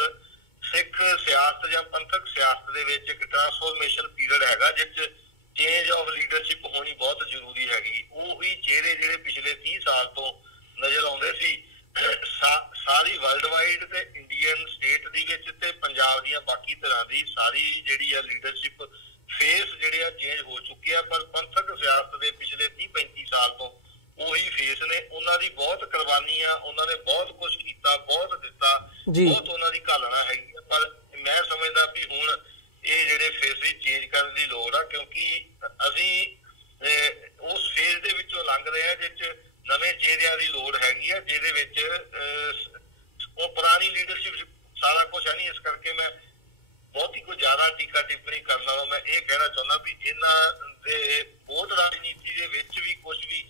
ਸਿੱਖ ਸਿਆਸਤ ਜਾਂ ਪੰਥਕ ਸਿਆਸਤ ਦੇ ਵਿੱਚ ਇੱਕ ਟਰਾਂਸਫੋਰਮੇਸ਼ਨ ਪੀਰੀਅਡ ਹੈਗਾ ਜਿਸ 'ਚ ਚੇਂਜ ਆਫ ਲੀਡਰਸ਼ਿਪ ਹੋਣੀ ਬਹੁਤ ਜ਼ਰੂਰੀ ਹੈਗੀ। ਉਹ ਵੀ ਚਿਹਰੇ ਜਿਹੜੇ ਪਿਛਲੇ 30 ਸਾਲ ਤੋਂ ਨਜ਼ਰ ਆਉਂਦੇ ਸੀ ਸਾਰੀ ਵਰਲਡ ਵਾਈਡ ਤੇ ਇੰਡੀਅਨ ਸਟੇਟ ਦੀ ਵਿੱਚ ਤੇ ਪੰਜਾਬ ਦੀਆਂ ਬਾਕੀ ਤਰ੍ਹਾਂ ਦੀ ਸਾਰੀ ਜਿਹੜੀ ਆ ਲੀਡਰਸ਼ਿਪ ਫੇਸ ਜਿਹੜੇ ਆ ਚੇਂਜ ਹੋ ਚੁੱਕੇ ਆ, ਪਰ ਪੰਥਕ ਸਿਆਸਤ ਦੇ ਪਿਛਲੇ 30-35 ਸਾਲ ਤੋਂ ਉਹੀ ਫੇਸ ਨੇ। ਉਹਨਾਂ ਦੀ ਬਹੁਤ ਕੁਰਬਾਨੀ ਆ, ਉਹਨਾਂ ਨੇ ਬਹੁਤ ਕੁਝ ਕੀਤਾ, ਬਹੁਤ ਦਿੱਤਾ, ਬਹੁਤ ਉਹਨਾਂ ਦੀ ਘਾਲਣਾ ਹੈਗੀ ਆ, ਪਰ ਮੈਂ ਸਮਝਦਾ ਵੀ ਹੁਣ ਇਹ ਜਿਹੜੇ ਫੇਸ ਚੇਂਜ ਕਰਨ ਦੀ ਲੋੜ ਆ, ਕਿਉਂਕਿ ਅਸੀਂ ਉਸ ਫੇਜ਼ ਦੇ ਵਿੱਚੋਂ ਲੰਘ ਰਹੇ ਹਾਂ ਜਿਸ 'ਚ ਨਵੇਂ ਚਿਹਰਿਆਂ ਦੀ ਲੋੜ ਹੈਗੀ ਆ, ਜਿਹਦੇ ਵਿੱਚ ਉਹ ਪੁਰਾਣੀ ਲੀਡਰਸ਼ਿਪ ਸਾਰਾ ਕੁਛ ਹੈ ਨਹੀਂ। ਇਸ ਕਰਕੇ ਮੈਂ ਬਹੁਤੀ ਕੋਈ ਜ਼ਿਆਦਾ ਟੀਕਾ ਟਿੱਪਣੀ ਕਰਨ ਨਾਲੋਂ ਮੈਂ ਇਹ ਕਹਿਣਾ ਚਾਹੁੰਦਾ ਵੀ ਇਹਨਾਂ ਦੇ ਵੋਟ ਰਾਜਨੀਤੀ ਦੇ ਵਿੱਚ ਵੀ ਕੁਛ ਵੀ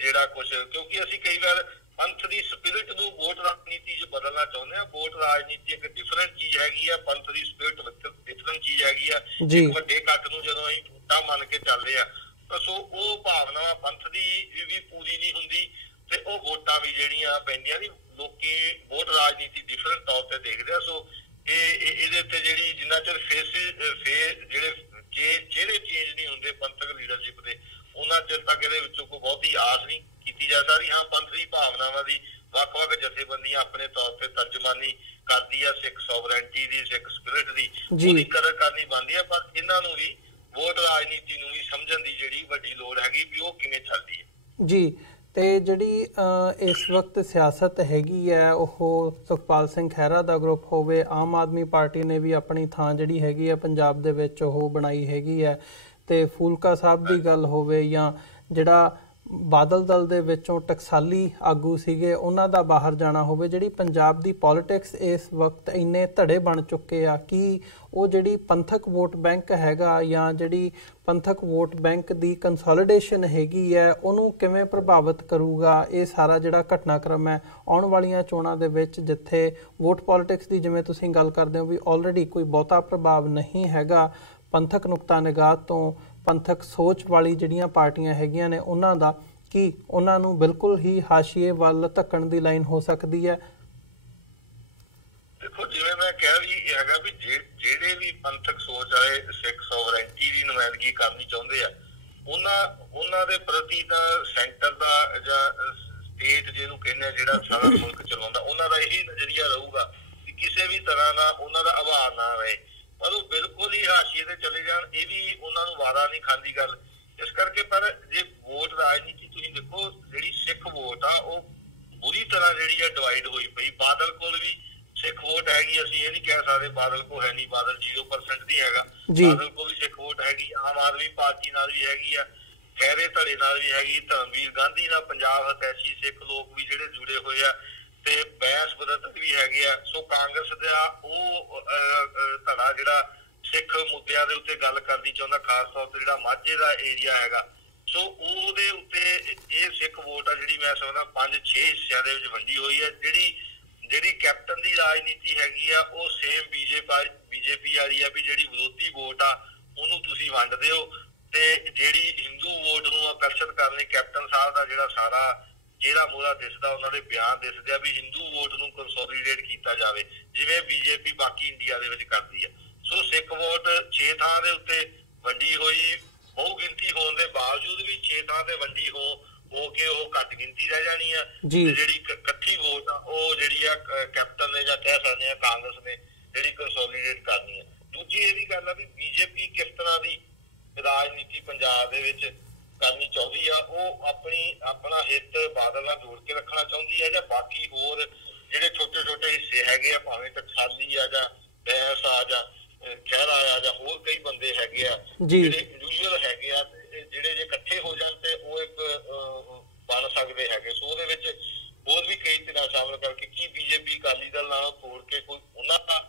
ਜਿਹੜਾ ਕੁਛ, ਕਿਉਂਕਿ ਅਸੀਂ ਕਈ ਵਾਰ ਪੰਥ ਦੀ ਸਪਿਰਿਟ ਨੂੰ ਵੋਟ ਰਾਜਨੀਤੀ 'ਚ ਬਦਲਣਾ ਚਾਹੁੰਦੇ ਹਾਂ। ਵੋਟ ਰਾਜਨੀਤੀ ਇੱਕ ਡਿਫਰੈਂਟ ਚੀਜ਼ ਹੈਗੀ ਆ, ਪੰਥ ਦੀ ਸਪਿਰਿਟ ਡਿਫਰੈਂਟ ਚੀਜ਼ ਹੈਗੀ ਆ। ਇੱਕ ਵੱਡੇ ਇਕੱਠ ਨੂੰ ਜਦੋਂ ਅਸੀਂ ਵੋਟਾਂ ਮੰਨ ਕੇ ਚੱਲਦੇ ਆ ਤਾਂ ਸੋ ਉਹ ਭਾਵਨਾ ਪੰਥ ਦੀ ਵੀ ਪੂਰੀ ਨਹੀਂ ਹੁੰਦੀ, ਤੇ ਉਹ ਵੋਟਾਂ ਵੀ ਜਿਹੜੀਆਂ ਪੈਂਦੀਆਂ ਨੇ ਲੋਕੀ ਵੋਟ ਰਾਜਨੀਤੀ ਡਿਫਰੈਂਟ ਤੌਰ ਤੇ ਦੇਖਦੇ ਆ। ਸੋ ਇਹਦੇ ਤੇ ਜਿਹੜੀ ਜਿੰਨਾ ਚਿਰ ਜਿਹੜੇ ਚਿਹਰੇ ਚੇਂਜ ਨਹੀਂ ਹੁੰਦੇ ਪੰਥਕ ਲੀਡਰਸ਼ਿਪ ਦੇ, ਉਹਨਾਂ ਚਿਰ ਤੱਕ ਇਹਦੇ ਵਿੱਚੋਂ ਕੋਈ ਬਹੁਤੀ ਆਸ ਨਹੀਂ ਕੀਤੀ ਜਾ ਸਕਦੀ। ਹਾਂ, ਪੰਥ ਦੀ ਭਾਵਨਾਵਾਂ ਦੀ ਵੱਖ-ਵੱਖ ਜਥੇਬੰਦੀਆਂ ਆਪਣੇ ਤੌਰ ਤੇ ਤਰਜਮਾਨੀ ਕਰਦੀ ਆ, ਸਿੱਖ ਸੋਵਰੈਂਟੀ ਦੀ, ਸਿੱਖ ਸਪਿਰਿਟ ਦੀ, ਉਹਦੀ ਕਦਰ ਕਰਨੀ ਬਣਦੀ ਆ, ਪਰ ਇਹਨਾਂ ਨੂੰ ਵੀ ਵੋਟ ਰਾਜਨੀਤੀ ਨੂੰ ਵੀ ਸਮਝਣ ਦੀ ਜਿਹੜੀ ਵੱਡੀ ਲੋੜ ਹੈਗੀ ਵੀ ਉਹ ਕਿਵੇਂ ਚੱਲਦੀ ਹੈ। ਜੀ, ਤੇ ਜਿਹੜੀ ਇਸ ਵਕਤ ਸਿਆਸਤ ਹੈਗੀ ਹੈ ਉਹ ਸੁਖਪਾਲ ਸਿੰਘ ਖਹਿਰਾ ਦਾ ਗਰੁੱਪ ਹੋਵੇ, ਆਮ ਆਦਮੀ ਪਾਰਟੀ ਨੇ ਵੀ ਆਪਣੀ ਥਾਂ ਜਿਹੜੀ ਹੈਗੀ ਹੈ ਪੰਜਾਬ ਦੇ ਵਿੱਚ ਉਹ ਬਣਾਈ ਹੈਗੀ ਹੈ, ਤੇ ਫੂਲਕਾ ਸਾਹਿਬ ਦੀ ਗੱਲ ਹੋਵੇ ਜਾਂ ਜਿਹੜਾ ਬਾਦਲ ਦਲ ਦੇ ਵਿੱਚੋਂ ਟਕਸਾਲੀ ਆਗੂ ਸੀਗੇ ਉਹਨਾਂ ਦਾ ਬਾਹਰ ਜਾਣਾ ਹੋਵੇ, ਜਿਹੜੀ ਪੰਜਾਬ ਦੀ ਪੋਲਿਟਿਕਸ ਇਸ ਵਕਤ ਇੰਨੇ ਧੜੇ ਬਣ ਚੁੱਕੇ ਆ ਕਿ ਉਹ ਜਿਹੜੀ ਪੰਥਕ ਵੋਟ ਬੈਂਕ ਹੈਗਾ ਜਾਂ ਜਿਹੜੀ ਪੰਥਕ ਵੋਟ ਬੈਂਕ ਦੀ ਕੰਸੋਲੀਡੇਸ਼ਨ ਹੈਗੀ ਹੈ ਉਹਨੂੰ ਕਿਵੇਂ ਪ੍ਰਭਾਵਿਤ ਕਰੂਗਾ ਇਹ ਸਾਰਾ ਜਿਹੜਾ ਘਟਨਾਕ੍ਰਮ ਹੈ ਆਉਣ ਵਾਲੀਆਂ ਚੋਣਾਂ ਦੇ ਵਿੱਚ, ਜਿੱਥੇ ਵੋਟ ਪੋਲਿਟਿਕਸ ਦੀ ਜਿਵੇਂ ਤੁਸੀਂ ਗੱਲ ਕਰਦੇ ਹੋ ਵੀ ਆਲਰੇਡੀ ਕੋਈ ਬਹੁਤਾ ਪ੍ਰਭਾਵ ਨਹੀਂ ਹੈਗਾ ਪੰਥਕ ਨੁਕਤਾ ਨਿਗਾਹ ਤੋਂ, ਪੰਥਕ ਸੋਚ ਵਾਲੀ ਜਿਹੜੀਆਂ ਪਾਰਟੀਆਂ ਹੈਗੀਆਂ ਨੇ ਉਹਨਾਂ ਦਾ, ਕਿ ਉਹਨਾਂ ਨੂੰ ਬਿਲਕੁਲ ਹੀ ਹਾਸ਼ੀਏ ਵੱਲ ਧੱਕਣ ਦੀ ਲਾਈਨ ਹੋ ਸਕਦੀ ਹੈ? ਦੇਖੋ, ਜਿਵੇਂ ਮੈਂ ਕਹਿ ਵੀ ਹੈਗਾ ਵੀ ਜਿਹੜੇ ਵੀ ਪੰਥਕ ਸੋਚ ਵਾਲੇ ਸਿੱਖ ਸੋਵਰੈਂਟੀ ਦੀ ਨੁਮਾਇੰਦਗੀ ਕਰਨੀ ਚਾਹੁੰਦੇ ਆ ਉਹਨਾਂ ਦੇ ਪ੍ਰਤੀ ਤਾਂ ਸੈਂਟਰ ਦਾ ਜਾਂ ਸਟੇਟ ਜਿਹਨੂੰ ਕਹਿੰਦੇ ਜਿਹੜਾ ਸਾਰਾ ਮੁਲਕ ਚਲਾਉਂਦਾ ਉਹਨਾਂ ਦਾ ਇਹੀ ਨਜ਼ਰੀਆ ਰਹੂਗਾ ਕਿ ਕਿਸੇ ਵੀ ਤਰ੍ਹਾਂ ਦਾ ਉਹਨਾਂ ਦਾ ਆਭਾਰ ਨਾ ਰਹੇ, ਪਰ ਉਹ ਬਿਲਕੁਲ ਹੀ ਹਾਸ਼ੀਏ ਤੇ ਚਲੇ ਜਾਣ ਇਹ ਵੀ ਉਹਨਾਂ ਨੂੰ ਵਾਰਾ ਨਹੀਂ ਖਾਂਦੀ ਗੱਲ। ਇਸ ਕਰਕੇ ਪਰ ਜੇ ਵੋਟ ਰਾਜਨੀਤੀ ਤੁਸੀਂ ਦੇਖੋ, ਜਿਹੜੀ ਸਿੱਖ ਵੋਟ ਆ ਉਹ ਬੁਰੀ ਤਰ੍ਹਾਂ ਜਿਹੜੀ ਆ ਡਿਵਾਈਡ ਹੋਈ ਪਈ। ਬਾਦਲ ਕੋਲ ਵੀ ਸਿੱਖ ਵੋਟ ਹੈਗੀ, ਅਸੀਂ ਇਹ ਨਹੀਂ ਕਹਿ ਸਕਦੇ ਬਾਦਲ ਕੋਲ ਹੈ ਨਹੀਂ, ਬਾਦਲ 0% ਨਹੀਂ ਹੈਗਾ, ਬਾਦਲ ਕੋਲ ਵੀ ਸਿੱਖ ਵੋਟ ਹੈਗੀ, ਆਮ ਆਦਮੀ ਪਾਰਟੀ ਨਾਲ ਵੀ ਹੈਗੀ ਆ, ਖਹਿਰੇ ਧੜੇ ਨਾਲ ਵੀ ਹੈਗੀ, ਧਰਮਵੀਰ ਗਾਂਧੀ ਨਾਲ ਪੰਜਾਬ ਹਤੈਸ਼ੀ ਸਿੱਖ ਲੋਕ ਵੀ ਜਿਹੜੇ ਜੁੜੇ ਹੋਏ ਆ, ਤੇ ਬੈਸ ਬਦਤ ਵੀ ਹੈਗੇ ਆ। ਸੋ ਕਾਂਗਰਸ ਦਾ ਉਹ ਧੜਾ ਜਿਹੜਾ ਸਿੱਖ ਮੁੱਦਿਆਂ ਦੇ ਉੱਤੇ ਗੱਲ ਕਰਨੀ ਚਾਹੁੰਦਾ, ਖਾਸ ਤੌਰ ਤੇ ਜਿਹੜਾ ਮਾਝੇ ਦਾ ਏਰੀਆ ਹੈਗਾ, ਸੋ ਉਹਦੇ ਉੱਤੇ ਇਹ ਸਿੱਖ ਵੋਟ ਆ ਜਿਹੜੀ ਮੈਂ ਸਮਝਦਾ 5-6 ਹਿੱਸਿਆਂ ਦੇ ਵਿੱਚ ਵੰਡੀ ਹੋਈ ਹੈ। ਜਿਹੜੀ ਕੈਪਟਨ ਦੀ ਰਾਜਨੀਤੀ ਹੈਗੀ ਆ ਉਹ ਸੇਮ ਬੀਜੇਪੀ ਵਾਲੀ ਆ ਵੀ ਜਿਹੜੀ ਵਿਰੋਧੀ ਵੋਟ ਆ ਉਹਨੂੰ ਤੁਸੀਂ ਵੰਡਦੇ ਹੋ, ਤੇ ਜਿਹੜੀ ਹਿੰਦੂ ਵੋਟ ਨੂੰ ਆਕਰਸ਼ਿਤ ਕਰਨ ਲਈ ਕੈਪਟਨ ਸਾਹਿਬ ਦਾ ਜਿਹੜਾ ਸਾਰਾ ਚਿਹਰਾ ਮੂਹਰਾ ਦਿਸਦਾ, ਉਹਨਾਂ ਦੇ ਬਿਆਨ ਦਿਸਦੇ ਆ ਵੀ ਹਿੰਦੂ ਵੋਟ ਨੂੰ ਕੰਸੋਲੀਡੇਟ ਕੀਤਾ ਜਾਵੇ ਜਿਵੇਂ ਬੀਜੇਪੀ ਬਾਕੀ ਇੰਡੀਆ ਦੇ ਵਿੱਚ ਕਰਦੀ ਹੈ। ਸੋ ਸਿੱਖ ਵੋਟ 6 ਥਾਂ ਦੇ ਉੱਤੇ ਵੰਡੀ ਹੋਈ, ਬਹੁ ਗਿਣਤੀ ਹੋਣ ਦੇ ਬਾਵਜੂਦ ਵੀ 6 ਥਾਂ ਤੇ ਵੰਡੀ ਹੋ ਕੇ ਉਹ ਘੱਟ ਗਿਣਤੀ ਰਹਿ ਜਾਣੀ ਆ। ਜਿਹੜੀ ਇਕੱਠੀ ਵੋਟ ਆ ਉਹ ਜਿਹੜੀ ਆ ਕੈਪਟਨ ਨੇ ਜਾਂ ਕਹਿ ਸਕਦੇ ਆ ਕਾਂਗਰਸ ਨੇ ਜਿਹੜੀ ਕੰਸੋਲੀਡੇਟ ਕਰਨੀ ਆ। ਦੂਜੀ ਇਹ ਵੀ ਗੱਲ ਆ ਵੀ ਬੀਜੇਪੀ ਕਿਸ ਤਰ੍ਹਾਂ ਦੀ ਰਾਜਨੀਤੀ ਪੰਜਾਬ ਦੇ ਵਿੱਚ ਕਰਨੀ ਚਾਹੁੰਦੀ ਆ, ਉਹ ਆਪਣਾ ਹਿੱਤ ਬਾਦਲ ਨਾਲ ਜੋੜ ਕੇ ਰੱਖਣਾ ਚਾਹੁੰਦੀ ਹੈ, ਜਾਂ ਬਾਕੀ ਹੋਰ ਜਿਹੜੇ ਛੋਟੇ ਛੋਟੇ ਹਿੱਸੇ ਹੈਗੇ ਆ, ਭਾਵੇਂ ਟਕਸਾਲੀ ਆ ਜਾਂ ਬੈਂਸ ਆ ਜਾਂ ਖਹਿਰਾ ਆ ਜਾਂ ਹੋਰ ਕਈ ਬੰਦੇ ਹੈਗੇ ਆ ਜਿਹੜੇ ਇੰਡੀਵਿਜੂਅਲ ਹੈਗੇ ਆ, ਜਿਹੜੇ ਜੇ ਇਕੱਠੇ ਹੋ ਜਾਣ ਤੇ ਉਹ ਇੱਕ ਬਣ ਸਕਦੇ ਹੈਗੇ। ਸੋ ਉਹਦੇ ਵਿੱਚ ਹੋਰ ਵੀ ਕਈ ਧਿਰਾਂ ਸ਼ਾਮਲ ਕਰਕੇ ਕੀ ਬੀਜੇਪੀ ਅਕਾਲੀ ਦਲ ਨਾਲ ਤੋੜ ਕੇ ਕੋਈ ਉਹਨਾਂ ਦਾ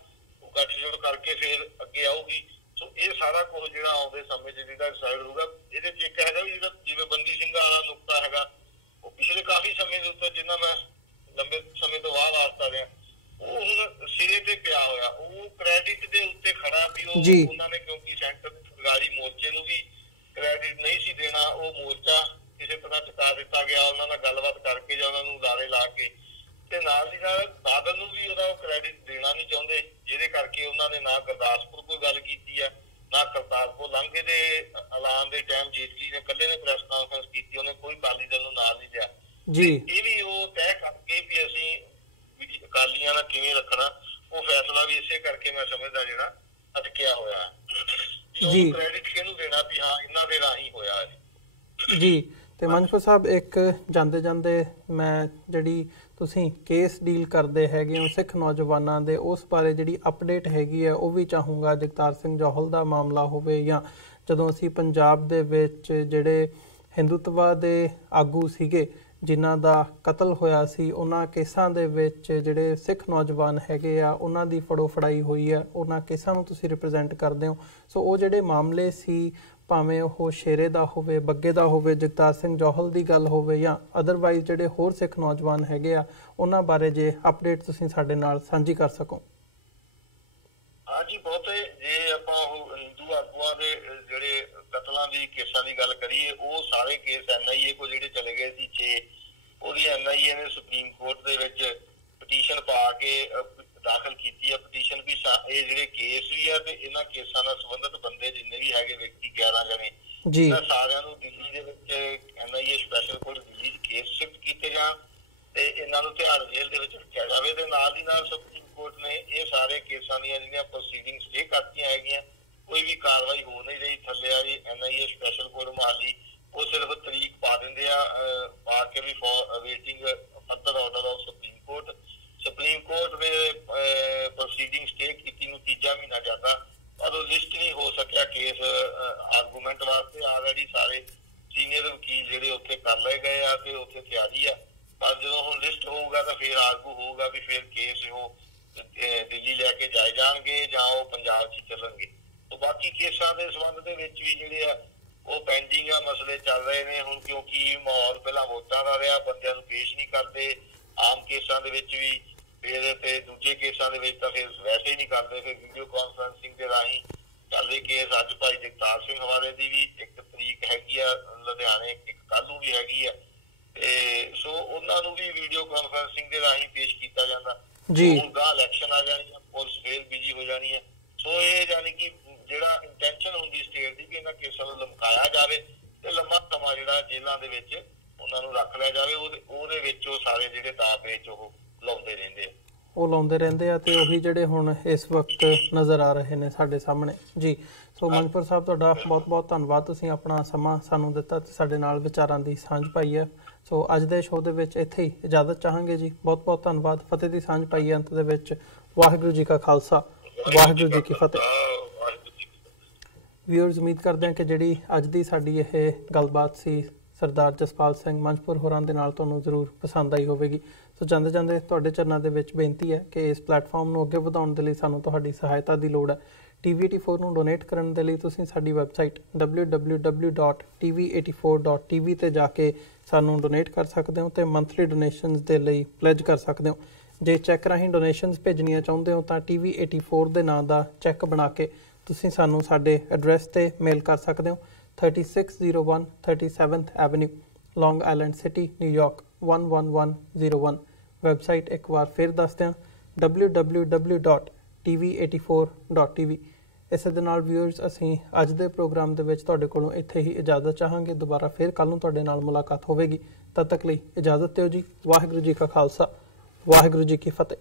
ਗੱਠਜੋੜ ਕਰਕੇ ਫਿਰ ਅੱਗੇ ਆਊਗੀ। ਸੋ ਇਹ ਸਾਰਾ ਕੁਝ ਜਿਹੜਾ ਆਉਂਦੇ ਸਮੇਂ 'ਚ ਜਿਹੜਾ ਡਿਸਾਈਡ ਹੋਊਗਾ। ਇਹਦੇ 'ਚ ਇੱਕ ਹੈਗਾ ਵੀ ਜਿਹੜਾ ਜਿਵੇਂ ਬੰਦੀ ਸਿੰਘਾਂ ਵਾਲਾ ਨੁਕਤਾ ਹੈਗਾ, ਉਹ ਪਿਛਲੇ ਕਾਫੀ ਸਮੇਂ ਦੇ ਉੱਤੇ ਜਿੰਨਾ ਮੈਂ ਲੰਬੇ ਸਮੇਂ ਤੋਂ ਬਾਅਦ ਆਸਤਾ ਰਿਹਾ, ਉਹ ਹੁਣ ਸਿਰੇ ਤੇ ਪਿਆ ਹੋਇਆ, ਉਹ ਕ੍ਰੈਡਿਟ ਦੇ ਉੱਤੇ ਖੜਾ ਵੀ ਉਹਨਾਂ ਨੇ, ਕਿਉਂਕਿ ਸੈਂਟਰ ਸਰਕਾਰੀ ਮੋਰਚੇ ਨੂੰ ਵੀ ਕ੍ਰੈਡਿਟ ਨਹੀਂ ਸੀ ਦੇਣਾ, ਉਹ ਮੋਰਚਾ ਕਿਸੇ ਤਰ੍ਹਾਂ ਚੁਕਾ ਦਿੱਤਾ ਗਿਆ ਉਹਨਾਂ ਨਾਲ ਗੱਲਬਾਤ ਕਰਕੇ ਜਾਂ ਉਹਨਾਂ ਨੂੰ ਲਾਰੇ ਲਾ ਕੇ, ਤੇ ਨਾਲ ਦੀ ਨਾਲ ਬਾਦਲ ਨੂੰ ਵੀ ਉਹਦਾ ਕ੍ਰੈਡਿਟ ਦੇਣਾ ਨਹੀਂ ਚਾਹੁੰਦੇ, ਜਿਹਦੇ ਕਰਕੇ ਉਹਨਾਂ ਨੇ ਨਾ ਗੁਰਦਾਸਪੁਰ ਕੋਈ ਗੱਲ ਕੀਤੀ ਆ, ਨਾ ਕਰਤਾਰਪੁਰ ਲਾਂਘੇ ਦੇ ਐਲਾਨ ਦੇ ਟਾਈਮ ਜੇਟਲੀ ਨੇ ਇਕੱਲੇ ਨੇ ਪ੍ਰੈਸ ਕਾਨਫਰੰਸ ਕੀਤੀ, ਉਹਨੇ ਕੋਈ ਅਕਾਲੀ ਦਲ ਨੂੰ ਨਾਲ ਨਹੀਂ ਲਿਆ। ਇਹ ਵੀ ਉਹ ਤੈਅ ਕਰਕੇ ਵੀ ਅਸੀਂ ਅਕਾਲੀਆਂ ਨਾਲ ਕਿਵੇਂ ਰੱਖਣਾ, ਉਹ ਫੈਸਲਾ ਵੀ ਇਸੇ ਕਰਕੇ ਮੈਂ ਸਮਝਦਾ ਜਿਹੜਾ ਅਟਕਿਆ ਹੋਇਆ ਜੀ। ਕ੍ਰੈਡਿਟ ਕਿਹਨੂੰ ਦੇਣਾ ਵੀ ਹਾਂ ਇਹਨਾਂ ਦੇ ਰਾਹੀਂ ਹੋਇਆ ਹੈ ਜੀ। ਤੇ ਮਨਸ਼ੂ ਸਾਹਿਬ, ਇੱਕ ਜਾਂਦੇ ਜਾਂਦੇ ਮੈਂ ਜਿਹੜੀ ਤੁਸੀਂ ਕੇਸ ਡੀਲ ਕਰਦੇ ਹੈਗੇ ਹੋ ਸਿੱਖ ਨੌਜਵਾਨਾਂ ਦੇ, ਉਸ ਬਾਰੇ ਜਿਹੜੀ ਅਪਡੇਟ ਹੈਗੀ ਹੈ ਉਹ ਵੀ ਚਾਹੂੰਗਾ। ਜਗਤਾਰ ਸਿੰਘ ਜੌਹਲ ਦਾ ਮਾਮਲਾ ਹੋਵੇ ਜਾਂ ਜਦੋਂ ਅਸੀਂ ਪੰਜਾਬ ਦੇ ਵਿੱਚ ਜਿਹੜੇ ਹਿੰਦੂਤਵਾ ਦੇ ਆਗੂ ਸੀਗੇ ਜਿਨ੍ਹਾਂ ਦਾ ਕਤਲ ਹੋਇਆ ਸੀ, ਉਹਨਾਂ ਕੇਸਾਂ ਦੇ ਵਿੱਚ ਜਿਹੜੇ ਸਿੱਖ ਨੌਜਵਾਨ ਹੈਗੇ ਆ ਉਹਨਾਂ ਦੀ ਫੜੋ ਫੜਾਈ ਹੋਈ ਹੈ, ਉਹਨਾਂ ਕੇਸਾਂ ਨੂੰ ਤੁਸੀਂ ਰਿਪਰੈਜ਼ੈਂਟ ਕਰਦੇ ਹੋ। ਸੋ ਉਹ ਜਿਹੜੇ ਮਾਮਲੇ ਸੀ, ਭਾਵੇਂ ਉਹ ਸ਼ੇਰੇ ਦਾ ਹੋਵੇ, ਬੱਗੇ ਦਾ ਹੋਵੇ, ਜਗਤਾਰ ਸਿੰਘ ਜੌਹਲ ਦੀ ਗੱਲ ਹੋਵੇ ਜਾਂ ਅਦਰਵਾਈਜ਼ ਜਿਹੜੇ ਹੋਰ ਸਿੱਖ ਨੌਜਵਾਨ ਹੈਗੇ ਆ, ਉਹਨਾਂ ਬਾਰੇ ਜੇ ਅਪਡੇਟ ਤੁਸੀਂ ਸਾਡੇ ਨਾਲ ਸਾਂਝੀ ਕਰ ਸਕੋ। ਹਾਂਜੀ, ਬਹੁਤੇ ਜੇ ਆਪਾਂ ਉਹ ਹਿੰਦੂ ਆਗੂਆਂ ਦੇ ਜਿਹੜੇ ਕਤਲਾਂ ਦੀ ਕੇਸਾਂ ਦੀ ਗੱਲ ਕਰੀਏ, ਉਹ ਸਾਰੇ ਕੇਸ NIA ਕੋਲ ਜਿਹੜੇ ਚਲੇ ਗਏ ਸੀ 6, ਉਹਦੀ NIA ਨੇ ਸੁਪਰੀਮ ਕੋਰਟ ਦੇ ਵਿੱਚ ਪਟੀਸ਼ਨ ਪਾ ਕੇ ਦਾਖਲ ਕੀਤੀ ਹੈ ਪਟੀਸ਼ਨ ਵੀ ਇਹ ਜਿਹੜੇ ਕੇਸ ਵੀ ਆ ਤੇ ਇਹਨਾਂ ਕੇਸਾਂ ਨਾਲ ਸੰਬੰਧਿਤ ਬੰਦੇ ਜਿੰਨੇ ਵੀ ਹੈਗੇ ਵਿਅਕਤੀ 11 ਜਣੇ, ਇਹਨਾਂ ਸਾਰਿਆਂ ਨੂੰ ਦਿੱਲੀ ਦੇ ਵਿੱਚ NIA ਸਪੈਸ਼ਲ ਕੋਰਟ ਦਿੱਲੀ 'ਚ ਕੇਸ ਸ਼ਿਫਟ ਕੀਤੇ ਜਾਣ ਤੇ ਇਹਨਾਂ ਨੂੰ ਤਿਹਾੜ ਜੇਲ੍ਹ ਦੇ ਵਿੱਚ ਰੱਖਿਆ ਜਾਵੇ। ਤੇ ਨਾਲ ਦੀ ਨਾਲ ਸੁਪਰੀਮ ਕੋਰਟ ਨੇ ਇਹ ਸਾਰੇ ਕੇਸਾਂ ਦੀਆਂ ਜਿਹੜੀਆਂ ਪ੍ਰੋਸੀਡਿੰਗ ਸਟੇ ਕਰਤੀਆਂ ਹੈਗੀਆਂ, ਕੋਈ ਵੀ ਕਾਰਵਾਈ ਹੋ ਨਹੀਂ ਰਹੀ। ਥੱਲੇ ਵਾਲੀ NIA ਸਪੈਸ਼ਲ ਕੋਰਟ ਮਹਾਲੀ ਉਹ ਸਿਰਫ ਤਰੀਕ ਪਾ ਦਿੰਦੇ ਆ, ਪਾ ਕੇ ਵੀ waiting further order of supreme court. Supreme court ਦੇ ਪ੍ਰੋਸੀਡਿੰਗ ਸਟੇ ਕੀਤੀ ਨੂੰ 3 ਮਹੀਨਾ ਜਾਂਦਾ, ਪਰ ਉਹ ਲਿਸਟ ਨਹੀਂ ਹੋ ਸਕਿਆ ਕੇਸ ਆਰਗੂਮੈਂਟ ਵਾਸਤੇ। ਆਲਰੇਡੀ ਸਾਰੇ ਸੀਨੀਅਰ ਵਕੀਲ ਜਿਹੜੇ ਉੱਥੇ ਕਰ ਲਏ ਗਏ ਆ ਤੇ ਉੱਥੇ ਤਿਆਰੀ ਆ। ਪਰ ਜਦੋਂ ਹੁਣ ਲਿਸਟ ਹੋਊਗਾ ਤਾਂ ਫਿਰ ਆਗੂ ਹੋਊਗਾ ਵੀ ਫਿਰ ਕੇਸ ਉਹ ਦਿੱਲੀ ਲੈ ਕੇ ਜਾਏ ਜਾਣਗੇ ਜਾਂ ਉਹ ਪੰਜਾਬ 'ਚ ਚੱਲਣਗੇ। ਤੇ ਬਾਕੀ ਕੇਸਾਂ ਦੇ ਸੰਬੰਧ ਦੇ ਵਿੱਚ ਵੀ ਜਿਹੜੇ ਆ ਉਹ ਪੈਂਡਿੰਗ ਆ, ਮਸਲੇ ਚੱਲ ਰਹੇ ਨੇ ਹੁਣ, ਕਿਉਂਕਿ ਮਾਹੌਲ ਪਹਿਲਾਂ ਵੋਟਾਂ ਦਾ ਰਿਹਾ, ਬੰਦਿਆਂ ਨੂੰ ਪੇਸ਼ ਨਹੀਂ ਕਰਦੇ ਆਮ ਕੇਸਾਂ ਦੇ ਵਿੱਚ ਵੀ, ਫਿਰ ਤੇ ਦੂਜੇ ਕੇਸਾਂ ਦੇ ਵਿੱਚ ਤਾਂ ਫਿਰ ਵੈਸੇ ਹੀ ਨਹੀਂ ਕਰਦੇ। ਫਿਰ ਵੀਡੀਓ ਕਾਨਫਰੰਸਿੰਗ ਦੇ ਰਾਹੀਂ ਚੱਲਦੇ ਕੇਸ। ਅੱਜ ਭਾਈ ਜਗਤਾਰ ਸਿੰਘ ਹਵਾਲੇ ਦੀ ਵੀ 1 ਤਰੀਕ ਹੈਗੀ ਆ ਲੁਧਿਆਣੇ, ਇੱਕ ਕੱਲ੍ਹ ਨੂੰ ਵੀ ਹੈਗੀ ਆ, ਤੇ ਸੋ ਉਹਨਾਂ ਨੂੰ ਵੀ ਵੀਡੀਓ ਕਾਨਫਰੰਸਿੰਗ ਦੇ ਰਾਹੀਂ ਪੇਸ਼ ਕੀਤਾ ਜਾਂਦਾ ਜੀ। ਹੁਣ ਗਾਂ ਇਲੈਕਸ਼ਨ ਆ ਜਾਣੀ ਆ, ਪੁਲਿਸ ਫੇਰ ਬਿਜੀ ਹੋ ਜਾਣੀ ਹੈ। ਸੋ ਇਹ ਜਾਨੀ ਕਿ ਜਿਹੜਾ ਇੰਟੈਂਸ਼ਨ ਹੁੰਦੀ ਸਟੇਟ ਦੀ ਕਿ ਇਹਨਾਂ ਕੇਸਾਂ ਨੂੰ ਲਮਕਾਇਆ ਜਾਵੇ ਤੇ ਲੰਮਾ ਸਮਾਂ ਜਿਹੜਾ ਜੇਲ੍ਹਾਂ ਦੇ ਵਿੱਚ ਉਹਨਾਂ ਨੂੰ ਰੱਖ ਲਿਆ ਜਾਵੇ, ਉਹਦੇ ਵਿੱਚ ਉਹ ਸਾਰੇ ਜਿਹੜੇ ਦਾਅ ਪੇਚ ਉਹ ਲਾਉਂਦੇ ਰਹਿੰਦੇ ਆ ਤੇ ਉਹੀ ਜਿਹੜੇ ਹੁਣ ਇਸ ਵਕਤ ਨਜ਼ਰ ਆ ਰਹੇ ਨੇ ਸਾਡੇ ਸਾਹਮਣੇ ਜੀ। ਸੋ ਮੰਜਪੁਰ ਸਾਹਿਬ ਤੁਹਾਡਾ ਬਹੁਤ-ਬਹੁਤ ਧੰਨਵਾਦ, ਤੁਸੀਂ ਆਪਣਾ ਸਮਾਂ ਸਾਨੂੰ ਦਿੱਤਾ ਤੇ ਸਾਡੇ ਨਾਲ ਵਿਚਾਰਾਂ ਦੀ ਸਾਂਝ ਪਾਈ ਹੈ। ਸੋ ਅੱਜ ਦੇ ਸ਼ੋਅ ਦੇ ਵਿੱਚ ਇੱਥੇ ਹੀ ਇਜਾਜ਼ਤ ਚਾਹਾਂਗੇ ਜੀ। ਬਹੁਤ-ਬਹੁਤ ਧੰਨਵਾਦ। ਫਤਿਹ ਦੀ ਸਾਂਝ ਪਾਈ ਹੈ ਅੰਤ ਦੇ ਵਿੱਚ। ਵਾਹਿਗੁਰੂ ਜੀ ਕਾ ਖਾਲਸਾ, ਵਾਹਿਗੁਰੂ ਜੀ ਕੀ ਫਤਿਹ। ਵਿਊਅਰਸ, ਉਮੀਦ ਕਰਦੇ ਹਾਂ ਕਿ ਜਿਹੜੀ ਅੱਜ ਦੀ ਸਾਡੀ ਇਹ ਗੱਲਬਾਤ ਸੀ ਸਰਦਾਰ ਜਸਪਾਲ ਸਿੰਘ ਮੰਜਪੁਰ ਹੋਰਾਂ ਦੇ ਨਾਲ ਤੁਹਾਨੂੰ ਜ਼ਰੂਰ ਪਸੰਦ ਆਈ ਹੋਵੇਗੀ। ਸੋ ਜਾਂਦੇ ਜਾਂਦੇ ਤੁਹਾਡੇ ਚਰਨਾਂ ਦੇ ਵਿੱਚ ਬੇਨਤੀ ਹੈ ਕਿ ਇਸ ਪਲੇਟਫਾਰਮ ਨੂੰ ਅੱਗੇ ਵਧਾਉਣ ਦੇ ਲਈ ਸਾਨੂੰ ਤੁਹਾਡੀ ਸਹਾਇਤਾ ਦੀ ਲੋੜ ਹੈ। TV84 ਨੂੰ ਡੋਨੇਟ ਕਰਨ ਦੇ ਲਈ ਤੁਸੀਂ ਸਾਡੀ ਵੈਬਸਾਈਟ www.tv84.tv ਤੇ ਜਾ ਕੇ ਸਾਨੂੰ ਡੋਨੇਟ ਕਰ ਸਕਦੇ ਹੋ ਤੇ ਮੰਥਲੀ ਡੋਨੇਸ਼ਨਸ ਦੇ ਲਈ ਪਲੇਜ ਕਰ ਸਕਦੇ ਹੋ। ਜੇ ਚੈੱਕ ਰਾਹੀਂ ਡੋਨੇਸ਼ਨਸ ਭੇਜਣੀਆਂ ਚਾਹੁੰਦੇ ਹੋ ਤਾਂ TV84 ਦੇ ਨਾਂ ਦਾ ਚੈੱਕ ਬਣਾ ਕੇ ਤੁਸੀਂ ਸਾਨੂੰ ਸਾਡੇ ਐਡਰੈਸ ਤੇ ਮੇਲ ਕਰ ਸਕਦੇ ਹੋ। 3601 37th ਐਵਨਿਊ, ਲੌਂਗ ਆਈਲੈਂਡ ਸਿਟੀ, ਨਿਊਯਾਰਕ 11101। ਵੈਬਸਾਈਟ ਇੱਕ ਵਾਰ ਫਿਰ ਦੱਸ ਦਿਆਂ www.tv84.tv। ਇਸੇ ਦੇ ਨਾਲ ਵਿਊਅਰਸ, ਅਸੀਂ ਅੱਜ ਦੇ ਪ੍ਰੋਗਰਾਮ ਦੇ ਵਿੱਚ ਤੁਹਾਡੇ ਕੋਲੋਂ ਇੱਥੇ ਹੀ ਇਜਾਜ਼ਤ ਚਾਹਾਂਗੇ। ਦੁਬਾਰਾ ਫਿਰ ਕੱਲ੍ਹ ਨੂੰ ਤੁਹਾਡੇ ਨਾਲ ਮੁਲਾਕਾਤ ਹੋਵੇਗੀ। ਤਦ ਤੱਕ ਲਈ ਇਜਾਜ਼ਤ ਦਿਓ ਜੀ। ਵਾਹਿਗੁਰੂ ਜੀ ਕਾ ਖਾਲਸਾ, ਵਾਹਿਗੁਰੂ ਜੀ ਕੀ ਫਤਿਹ।